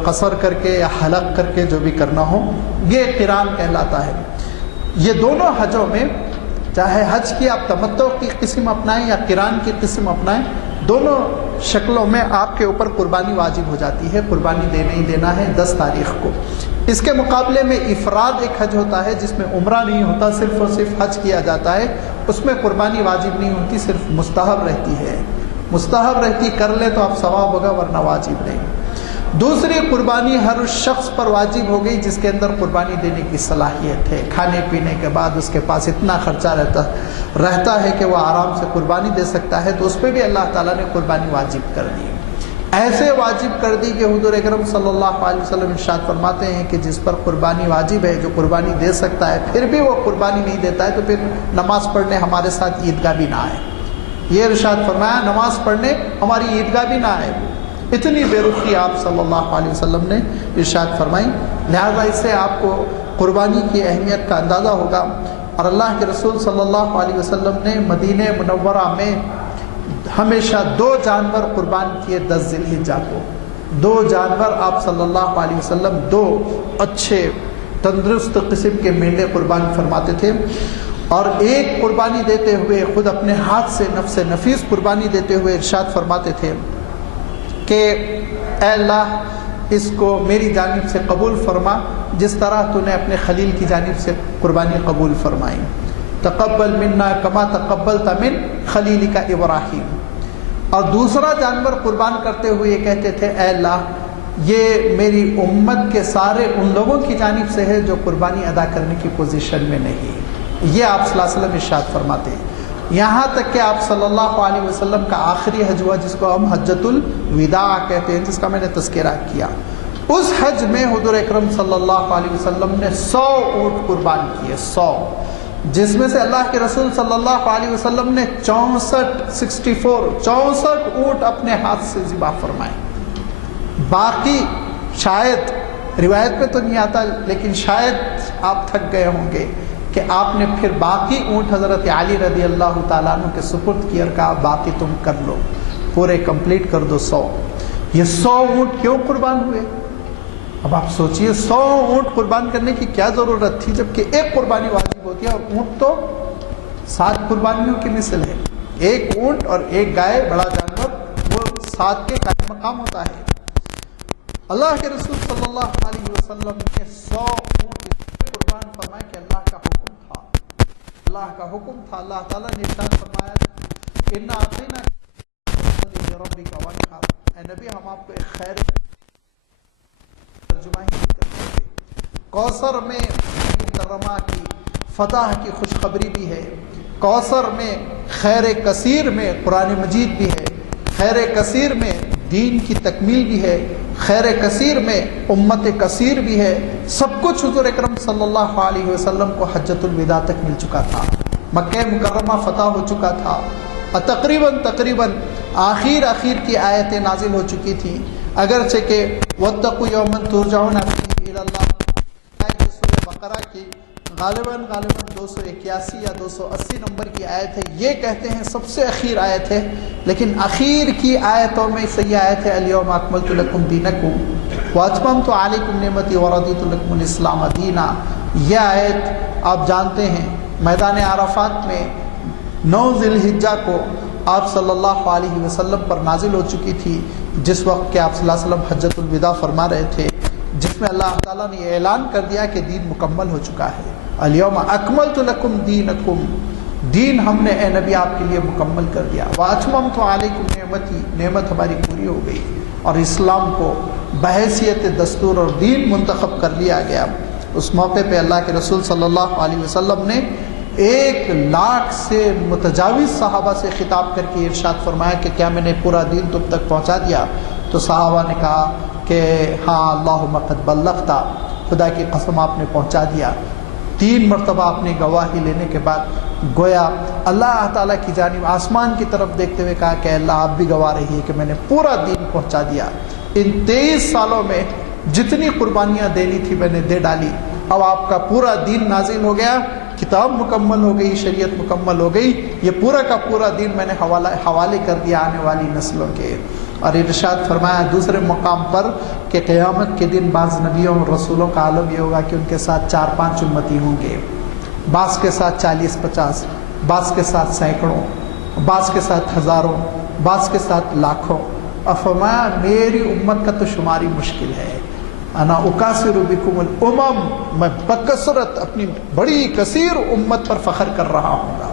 قصر کر کے یا حلق کر کے، جو بھی کرنا ہو، یہ قران کہلاتا ہے۔ یہ دونوں حجوں میں، چاہے حج کی آپ تمتع کی قسم اپنائیں یا قران کی قسم اپنائیں، دونوں شکلوں میں آپ کے اوپر قربانی واجب ہو جاتی ہے، قربانی دینا ہی دینا ہے 10 تاریخ کو۔ اس کے مقابلے میں افراد ایک حج ہوتا ہے جس میں عمرہ نہیں ہوتا، صرف اور صرف حج کیا جاتا ہے، اس میں قربانی واجب نہیں ہوتی، صرف مستحب رہتی ہے، مستحب رہتی، کر لے تو آپ ثواب ہوگا ورنہ واجب نہیں۔ دوسری قربانی ہر اس شخص پر واجب ہو گئی جس کے اندر قربانی دینے کی صلاحیت ہے، کھانے پینے کے بعد اس کے پاس اتنا خرچہ رہتا ہے کہ وہ آرام سے قربانی دے سکتا ہے، تو اس پہ بھی اللہ تعالیٰ نے قربانی واجب کر دی۔ ایسے واجب کر دی کہ حضور اکرم صلی اللہ علیہ وسلم ارشاد فرماتے ہیں کہ جس پر قربانی واجب ہے، جو قربانی دے سکتا ہے، پھر بھی وہ قربانی نہیں دیتا ہے، تو پھر نماز پڑھنے ہمارے ساتھ عیدگاہ بھی نہ آئے۔ یہ ارشاد فرمایا نماز پڑھنے ہماری عیدگاہ بھی نہ آئے۔ اتنی بے رخی آپ صلی اللہ علیہ وسلم نے ارشاد فرمائی، لہذا اس سے آپ کو قربانی کی اہمیت کا اندازہ ہوگا۔ اور اللہ کے رسول صلی اللہ علیہ وسلم نے مدینہ منورہ میں ہمیشہ 2 جانور قربان کیے 10 ذی الحجہ کو، 2 جانور آپ صلی اللہ علیہ وسلم 2 اچھے تندرست قسم کے مینڈے قربان فرماتے تھے، اور ایک قربانی دیتے ہوئے خود اپنے ہاتھ سے نفس نفیس قربانی دیتے ہوئے ارشاد فرماتے تھے کہ اے اللہ اس کو میری جانب سے قبول فرما جس طرح تو نے اپنے خلیل کی جانب سے قربانی قبول فرمائی، تقبل منا کما تقبلت من خلیلک ابراہیم۔ اور دوسرا جانور قربان کرتے ہوئے یہ کہتے تھے اے اللہ یہ میری امت کے سارے ان لوگوں کی جانب سے ہے جو قربانی ادا کرنے کی پوزیشن میں نہیں۔ یہ آپ صلی اللہ علیہ وسلم ارشاد فرماتے ہیں، یہاں تک کہ آپ صلی اللہ علیہ وسلم کا آخری حج ہوا جس کو ہم حجۃ الوداع کہتے ہیں، جس کا میں نے تذکرہ کیا، اس حج میں حضور اکرم صلی اللہ علیہ وسلم نے 100 اونٹ قربان کیے، 100، جس میں سے اللہ کے رسول صلی اللہ علیہ وسلم نے 64 اونٹ اپنے ہاتھ سے ذبح فرمائے۔ باقی شاید روایت پہ تو نہیں آتا لیکن شاید آپ تھک گئے ہوں گے کہ آپ نے پھر باقی اونٹ حضرت علی رضی اللہ تعالیٰ عنہ کے سپرد کی اور کہا باقی تم کر لو، پورے کمپلیٹ کر دو 100۔ یہ 100 اونٹ کیوں قربان ہوئے؟ اب آپ سوچئے 100 اونٹ قربان کرنے کی کیا ضرورت تھی جبکہ ایک قربانی واجب ہوتی ہے، اور اونٹ تو 7 قربانیوں کی مثل ہے، ایک اونٹ اور ایک گائے بڑا جانور وہ 7 کے قائم مقام ہوتا ہے۔ اللہ کے رسول صلی اللہ علیہ وسلم نے 100 اونٹ قربان فرمائے کہ اللہ کا حکم تھا، اللہ کا حکم تھا۔ اللہ تعالیٰ نے ارشاد فرمایا اِنَّا أَعْطَيْنَاكَ لِرَبِّكَ وَانْحَرْ، اے نبی ہم آپ کو ایک خیر ترجمہ ہی نہیں کرتے تھے۔ کوثر میں مکرمہ کی فتح کی خوشخبری بھی ہے، کوثر میں خیر کثیر میں قرآن مجید بھی ہے، خیر کثیر میں دین کی تکمیل بھی ہے، خیر کثیر میں امت کثیر بھی ہے، سب کچھ حضور اکرم صلی اللہ علیہ وسلم کو حجۃ الوداع تک مل چکا تھا، مکہ مکرمہ فتح ہو چکا تھا، اور تقریباً آخر کی آیتیں نازل ہو چکی تھیں، اگرچہ کہ وَاتَّقُوا يَوْمًا تُرْجَعُونَ فِيهِ إِلَى اللَّهِ آیت سورہ بقرہ کی غالباً 281 یا 280 نمبر کی آیت ہے، یہ کہتے ہیں سب سے اخیر آیت ہے، لیکن اخیر کی آیتوں میں سے یہ آیت ہے اليوم اکملت لکم دینکم واتممت علیکم نعمتی ورضیت لکم الاسلام دینا۔ یہ آیت آپ جانتے ہیں میدان عرفات میں 9 ذی الحجہ کو آپ صلی اللہ علیہ وسلم پر نازل ہو چکی تھی، جس وقت کہ آپ صلی اللہ علیہ وسلم حجۃ الوداع فرما رہے تھے، جس میں اللہ تعالیٰ نے یہ اعلان کر دیا کہ دین مکمل ہو چکا ہے، الیوم اکملت لکم دینکم، دین ہم نے اے نبی آپ کے لیے مکمل کر دیا، واتممت علیکم نعمتی، نعمت ہماری پوری ہو گئی، اور اسلام کو بحیثیت دستور اور دین منتخب کر لیا گیا۔ اس موقع پہ اللہ کے رسول صلی اللہ علیہ وسلم نے 1 لاکھ سے متجاوز صحابہ سے خطاب کر کے ارشاد فرمایا کہ کیا میں نے پورا دین تم تک پہنچا دیا؟ تو صحابہ نے کہا کہ ہاں اللہم قد بلغتا، خدا کی قسم آپ نے پہنچا دیا۔ 3 مرتبہ اپنی گواہی لینے کے بعد گویا اللہ تعالیٰ کی جانب آسمان کی طرف دیکھتے ہوئے کہا کہ اللہ آپ بھی گواہ رہی ہے کہ میں نے پورا دین پہنچا دیا۔ ان 23 سالوں میں جتنی قربانیاں دینی تھی میں نے دے ڈالی، اب آپ کا پورا دین نازل ہو گیا، کتاب مکمل ہو گئی، شریعت مکمل ہو گئی، یہ پورا کا پورا دین میں نے حوالے کر دیا آنے والی نسلوں کے۔ اور ارشاد فرمایا دوسرے مقام پر کہ قیامت کے دن بعض نبیوں اور رسولوں کا عالم یہ ہوگا کہ ان کے ساتھ 4-5 امتی ہوں گے، بعض کے ساتھ 40-50، بعض کے ساتھ سینکڑوں، بعض کے ساتھ ہزاروں، بعض کے ساتھ لاکھوں. اور فرمایا میری امت کا تو شماری مشکل ہے. انا اکاسر بکم الامم، میں بکثرت اپنی بڑی کثیر امت پر فخر کر رہا ہوں گا.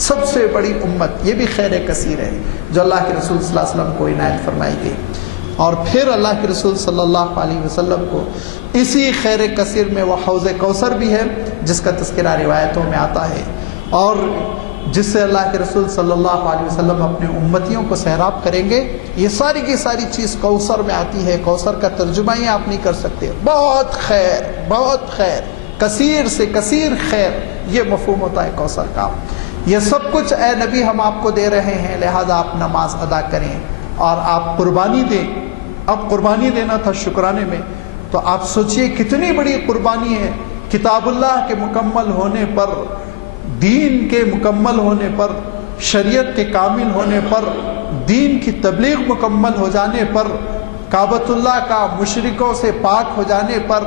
سب سے بڑی امت، یہ بھی خیر کثیر ہے جو اللہ کے رسول صلی اللہ علیہ وسلم کو عنایت فرمائی گئی. اور پھر اللہ کے رسول صلی اللہ علیہ وسلم کو اسی خیر کثیر میں وہ حوض کوثر بھی ہے جس کا تذکرہ روایتوں میں آتا ہے، اور جس سے اللہ کے رسول صلی اللہ علیہ وسلم اپنے امتیوں کو سیراب کریں گے. یہ ساری کی ساری چیز کوثر میں آتی ہے. کوثر کا ترجمہ ہی آپ نہیں کر سکتے. بہت خیر، بہت خیر، کثیر سے کثیر خیر، یہ مفہوم ہوتا ہے کوثر کا. یہ سب کچھ اے نبی ہم آپ کو دے رہے ہیں، لہذا آپ نماز ادا کریں اور آپ قربانی دیں. اب قربانی دینا تھا شکرانے میں، تو آپ سوچئے کتنی بڑی قربانی ہے. کتاب اللہ کے مکمل ہونے پر، دین کے مکمل ہونے پر، شریعت کے کامل ہونے پر، دین کی تبلیغ مکمل ہو جانے پر، کعبۃ اللہ کا مشرکوں سے پاک ہو جانے پر،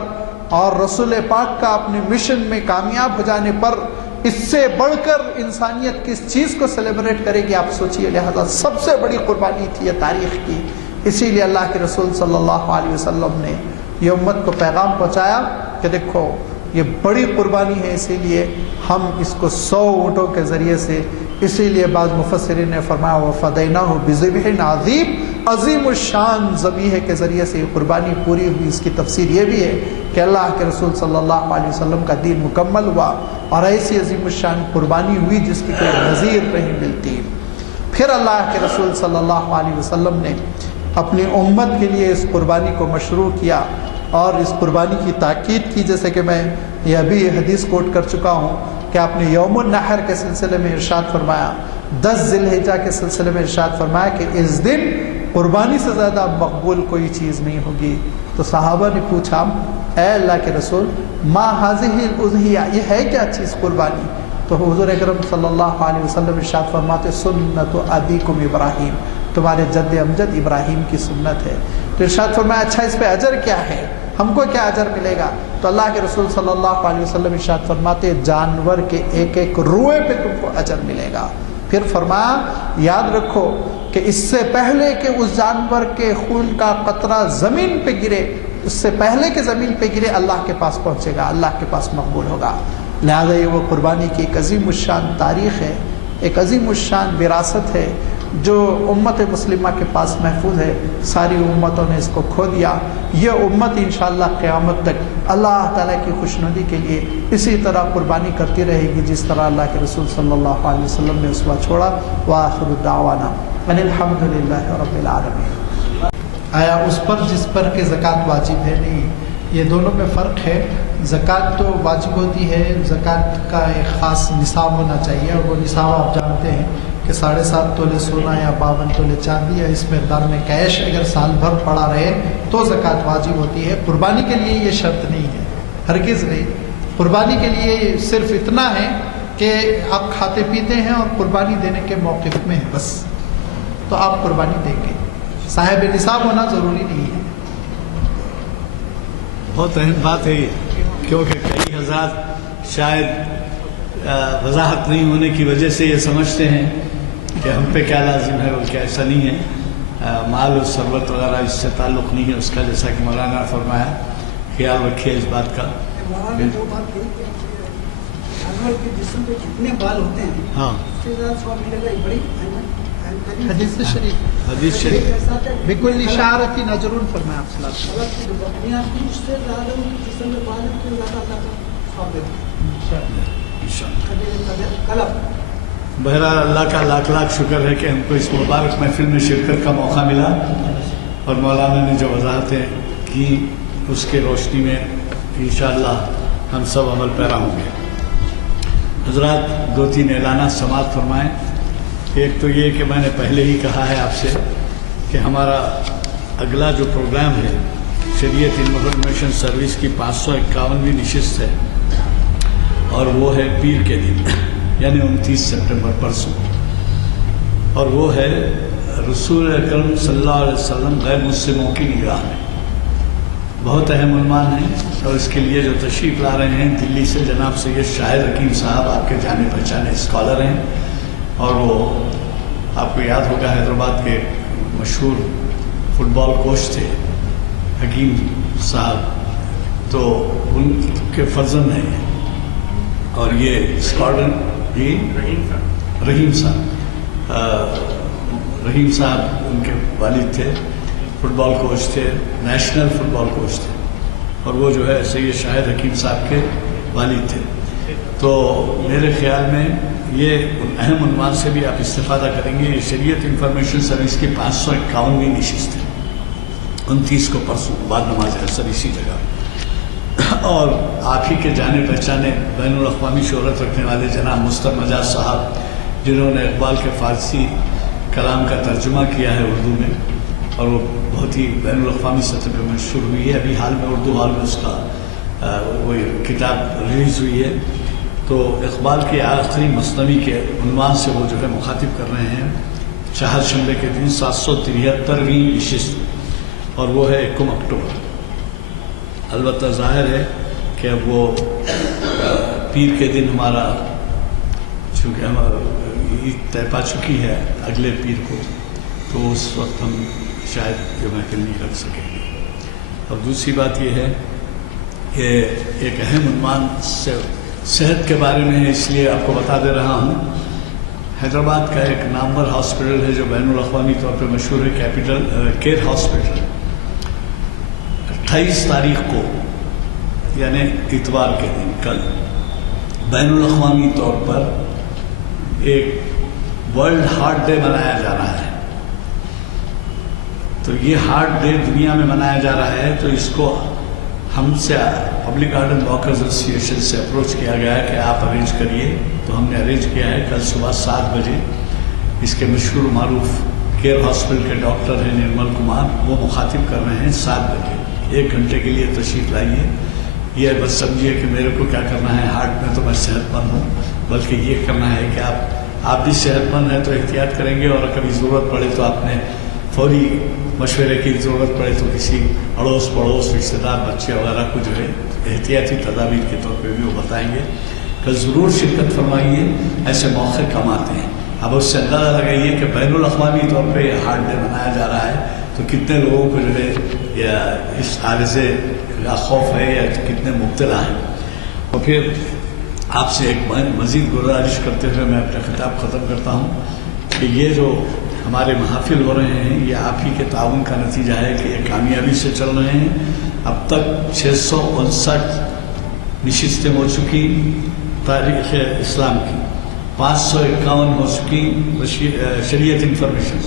اور رسول پاک کا اپنے مشن میں کامیاب ہو جانے پر، اس سے بڑھ کر انسانیت کس چیز کو سیلیبریٹ کرے گی آپ سوچئے. لہذا سب سے بڑی قربانی تھی یہ تاریخ کی. اسی لیے اللہ کے رسول صلی اللہ علیہ وسلم نے یہ امت کو پیغام پہنچایا کہ دیکھو یہ بڑی قربانی ہے، اسی لیے ہم اس کو 100 اونٹوں کے ذریعے سے، اسی لیے بعض مفسرین نے فرمایا وَفَدَيْنَاهُ بِذِبْحٍ عَظِيمٍ، عظیم الشان ذبیحے کے ذریعے سے یہ قربانی پوری ہوئی. اس کی تفسیر یہ بھی ہے کہ اللہ کے رسول صلی اللہ علیہ وسلم کا دین مکمل ہوا اور ایسی عظیم الشان قربانی ہوئی جس کی کوئی نظیر نہیں ملتی. پھر اللہ کے رسول صلی اللہ علیہ وسلم نے اپنی امت کے لیے اس قربانی کو مشروع کیا اور اس قربانی کی تاکید کی. جیسے کہ میں یہ ابھی حدیث کوٹ کر چکا ہوں کہ آپ نے یوم النحر کے سلسلے میں ارشاد فرمایا، 10 ذی الحجہ کے سلسلے میں ارشاد فرمایا کہ اس دن قربانی سے زیادہ مقبول کوئی چیز نہیں ہوگی. تو صحابہ نے پوچھا اے اللہ کے رسول ما ھذہ الاضحیہ، یہ ہے کیا چیز قربانی؟ تو حضور اکرم صلی اللہ علیہ وسلم ارشاد فرماتے سنت ابیکم ابراہیم، تمہارے جد امجد ابراہیم کی سنت ہے. تو ارشاد فرمایا اچھا اس پہ اجر کیا ہے، ہم کو کیا اجر ملے گا؟ تو اللہ کے رسول صلی اللہ علیہ وسلم ارشاد فرماتے جانور کے ایک ایک روئے پہ تم کو اجر ملے گا. پھر فرمایا یاد رکھو کہ اس سے پہلے کہ اس جانور کے خون کا قطرہ زمین پہ گرے، اس سے پہلے کہ زمین پہ گرے اللہ کے پاس پہنچے گا، اللہ کے پاس مقبول ہوگا. لہذا یہ وہ قربانی کی ایک عظیم الشان تاریخ ہے، ایک عظیم الشان وراثت ہے جو امت مسلمہ کے پاس محفوظ ہے. ساری امتوں نے اس کو کھو دیا. یہ امت انشاءاللہ قیامت تک اللہ تعالیٰ کی خوشنودی کے لیے اسی طرح قربانی کرتی رہے گی جس طرح اللہ کے رسول صلی اللہ علیہ وسلم نے اسوہ چھوڑا. وآخر دعوانا ان الحمد للہ رب العالمین. آیا اس پر جس پر کہ زکوٰۃ واجب ہے نہیں، یہ دونوں میں فرق ہے. زکوٰۃ تو واجب ہوتی ہے، زکوٰۃ کا ایک خاص نصاب ہونا چاہیے، اور وہ نصاب آپ جانتے ہیں کہ 7.5 تولے سونا یا 52 تولے چاندی یا اس مقدار میں کیش اگر سال بھر پڑا رہے تو زکوٰۃ واجب ہوتی ہے. قربانی کے لیے یہ شرط نہیں ہے، ہرگز نہیں. قربانی کے لیے صرف اتنا ہے کہ آپ کھاتے پیتے ہیں اور قربانی دینے کے موقف میں ہیں بس، تو آپ قربانی دیں گے. صاحب نصاب ہونا ضروری نہیں ہے. بہت اہم بات ہے یہ، کیونکہ کئی حضرات شاید وضاحت نہیں ہونے کی وجہ سے یہ سمجھتے ہیں کہ ہم پہ کیا لازم ہے اور کیا ایسا نہیں ہے. مال و ثروت وغیرہ اس سے تعلق نہیں ہے اس کا، جیسا کہ مولانا نے فرمایا. خیال رکھیے اس بات کا. جسم پہ کتنے بال ہوتے ہیں، ہاں حدیث شریف، حدیث شریف بالکل اشارت نجرون فرمایا آپ صلی اللہ علیہ وسلم. بہرحال اللہ کا لاکھ لاکھ شکر ہے کہ ہم کو اس مبارک محفل میں شرکت کا موقع ملا، اور مولانا نے جو وضاحتیں کی اس کے روشنی میں انشاءاللہ ہم سب عمل پیرا ہوں گے. حضرات 2-3 اعلانات سماعت فرمائیں. ایک تو یہ کہ میں نے پہلے ہی کہا ہے آپ سے کہ ہمارا اگلا جو پروگرام ہے شریعت انفارمیشن سروس کی 551ویں نشست ہے، اور وہ ہے پیر کے دن یعنی 29 سپٹمبر پرسوں، اور وہ ہے رسول اکرم صلی اللہ علیہ وسلم غیر مسلموں کی نگاہ میں. بہت اہم عنوان ہے، اور اس کے لیے جو تشریف لا رہے ہیں دلی سے جناب سید شاہد حکیم صاحب، آپ کے جانے پہچانے اسکالر ہیں، اور وہ آپ کو یاد ہوگا حیدرآباد کے مشہور فٹ بال کوچ تھے حکیم صاحب، تو ان کے فرزند ہیں اور یہ اسکاٹلینڈ جی رحیم صاحب ان کے والد تھے، فٹ بال کوچ تھے، نیشنل فٹ بال کوچ تھے، اور وہ جو ہے سید شاہد حکیم صاحب کے والد تھے۔ تو میرے خیال میں یہ اہم عنوان سے بھی آپ استفادہ کریں گے۔ یہ شریعت انفارمیشن سروس کی 551ویں نشست ہے، 29 کو پرسوں بعد نماز عصر اسی جگہ، اور آپ ہی کے جانے پہچانے بین الاقوامی شہرت رکھنے والے جناب مصطفیٰ مجاز صاحب، جنہوں نے اقبال کے فارسی کلام کا ترجمہ کیا ہے اردو میں، اور وہ بہت ہی بین الاقوامی سطح پہ مشہور ہوئی ہے۔ ابھی حال میں اردو ہال میں اس کا وہ کتاب ریلیز ہوئی ہے۔ تو اقبال کے آخری مثنوی کے عنوان سے وہ جو ہے مخاطب کر رہے ہیں چہارشنبے کے دن 773ویں نشست، اور وہ ہے 1 اکتوبر۔ البتہ ظاہر ہے کہ اب وہ پیر کے دن ہمارا چونکہ ہمارا عید طے پا چکی ہے اگلے پیر کو، تو اس وقت ہم شاید یہ محفل نہیں رکھ سکیں گے۔ اور دوسری بات یہ ہے کہ ایک اہم عنوان سے صحت کے بارے میں ہے، اس لیے آپ کو بتا دے رہا ہوں۔ حیدرآباد کا ایک نامور ہاسپٹل ہے جو بین الاقوامی طور پہ مشہور ہے، کیپٹل کیئر ہاسپٹل، 28 تاریخ کو یعنی اتوار کے دن کل بین الاقوامی طور پر ایک ورلڈ ہارٹ ڈے منایا جا رہا ہے۔ تو یہ ہارٹ ڈے دنیا میں منایا جا رہا ہے، تو اس کو ہم سے پبلک گارڈن واکرز ایسوسی ایشن سے اپروچ کیا گیا ہے کہ آپ ارینج کریے، تو ہم نے ارینج کیا ہے۔ کل صبح 7 بجے اس کے مشہور معروف کیئر ہاسپٹل کے ڈاکٹر ہیں نرمل کمار، وہ مخاطب کر رہے ہیں 7 بجے، 1 گھنٹے کے لیے تشریف لائیے۔ یہ بس سمجھیے کہ میرے کو کیا کرنا ہے، ہارٹ میں تو میں صحت مند ہوں، بلکہ یہ کرنا ہے کہ آپ بھی صحت مند ہیں تو احتیاط کریں گے، اور کبھی ضرورت پڑے تو آپ نے فوری مشورے کی ضرورت پڑے تو کسی اڑوس پڑوس رشتے دار بچے وغیرہ کو جو ہے احتیاطی تدابیر کے طور پہ بھی وہ بتائیں گے۔ کل ضرور شرکت فرمائیے، ایسے موقع کم آتے ہیں۔ اب اس سے اندازہ لگائیے کہ بین الاقوامی طور پہ یہ ہارٹ ڈے منایا جا رہا ہے، تو کتنے لوگوں کو جو ہے یا اس عارضے کا خوف ہے، یا کتنے مبتلا ہیں۔ اور پھر آپ سے ایک مزید گزارش کرتے ہوئے میں اپنا خطاب ختم کرتا ہوں کہ یہ جو ہمارے محافل ہو رہے ہیں، یہ آپ ہی کے تعاون کا نتیجہ ہے کہ یہ کامیابی سے چل رہے ہیں۔ اب تک 659 نشستیں ہو چکی تاریخ اسلام کی، 551 ہو چکی شریعت انفارمیشن،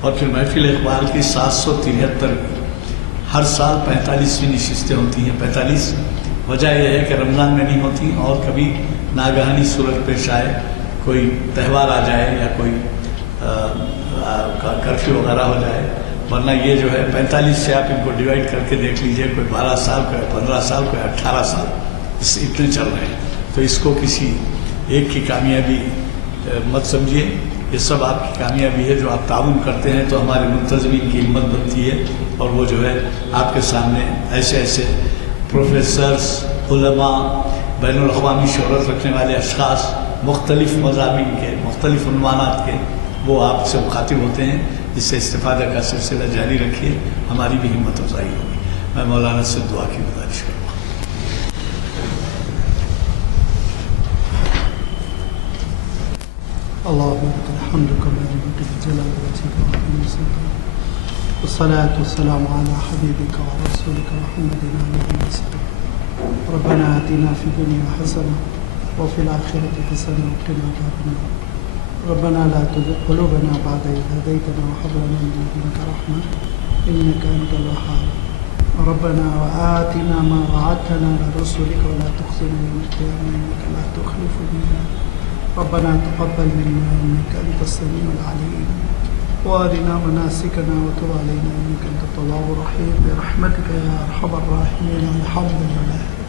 اور پھر محفل اقبال کی 773 کی۔ ہر سال 45ویں نشستیں ہوتی ہیں۔ 45 وجہ یہ ہے کہ رمضان میں نہیں ہوتی، اور کبھی ناگہانی صورت پیش آئے، کوئی تہوار آ جائے یا کوئی کرفیو وغیرہ ہو جائے، ورنہ یہ جو ہے 45 سے آپ ان کو ڈیوائڈ کر کے دیکھ لیجئے، کوئی 12 سال کوئی 15 سال کوئی 18 سال اس اتنے چل رہے ہیں۔ تو اس کو کسی ایک کی کامیابی مت سمجھیے، یہ سب آپ کی کامیابی ہے جو آپ تعاون کرتے ہیں، تو ہمارے منتظمین کی ہمت بنتی ہے، اور وہ جو ہے آپ کے سامنے ایسے ایسے پروفیسرز، علماء، بین الاقوامی شہرت رکھنے والے اشخاص، مختلف مضامین کے، مختلف عنوانات کے، وہ آپ سے مخاطب ہوتے ہیں، جس سے استفادہ کا سلسلہ جاری رکھیے، ہماری بھی ہمت افزائی ہوگی۔ میں مولانا سے دعا کی گزارش کروں گا۔ اللهم لك الحمد كما ينبغي لجلال وجهك وعظيم سلطانك، والصلاة والسلام على حبيبك ورسولك محمد عليه السلام. ربنا آتنا في الدنيا حسنة وفي الآخرة حسنة وقنا عذاب النار. ربنا لا تزغ قلوبنا بعد إذ هديتنا وهب لنا من لدنك رحمة إنك أنت الوهاب. ربنا وآتنا ما وعدتنا على رسلك ولا تخزنا يوم القيامة إنك لا تخلف الميعاد. ربنا تقبل منا إنك أنت السميع العليم وأرنا مناسكنا وتب علينا إنك أنت التواب الرحيم برحمتك يا أرحم الراحمين. الحمد لله.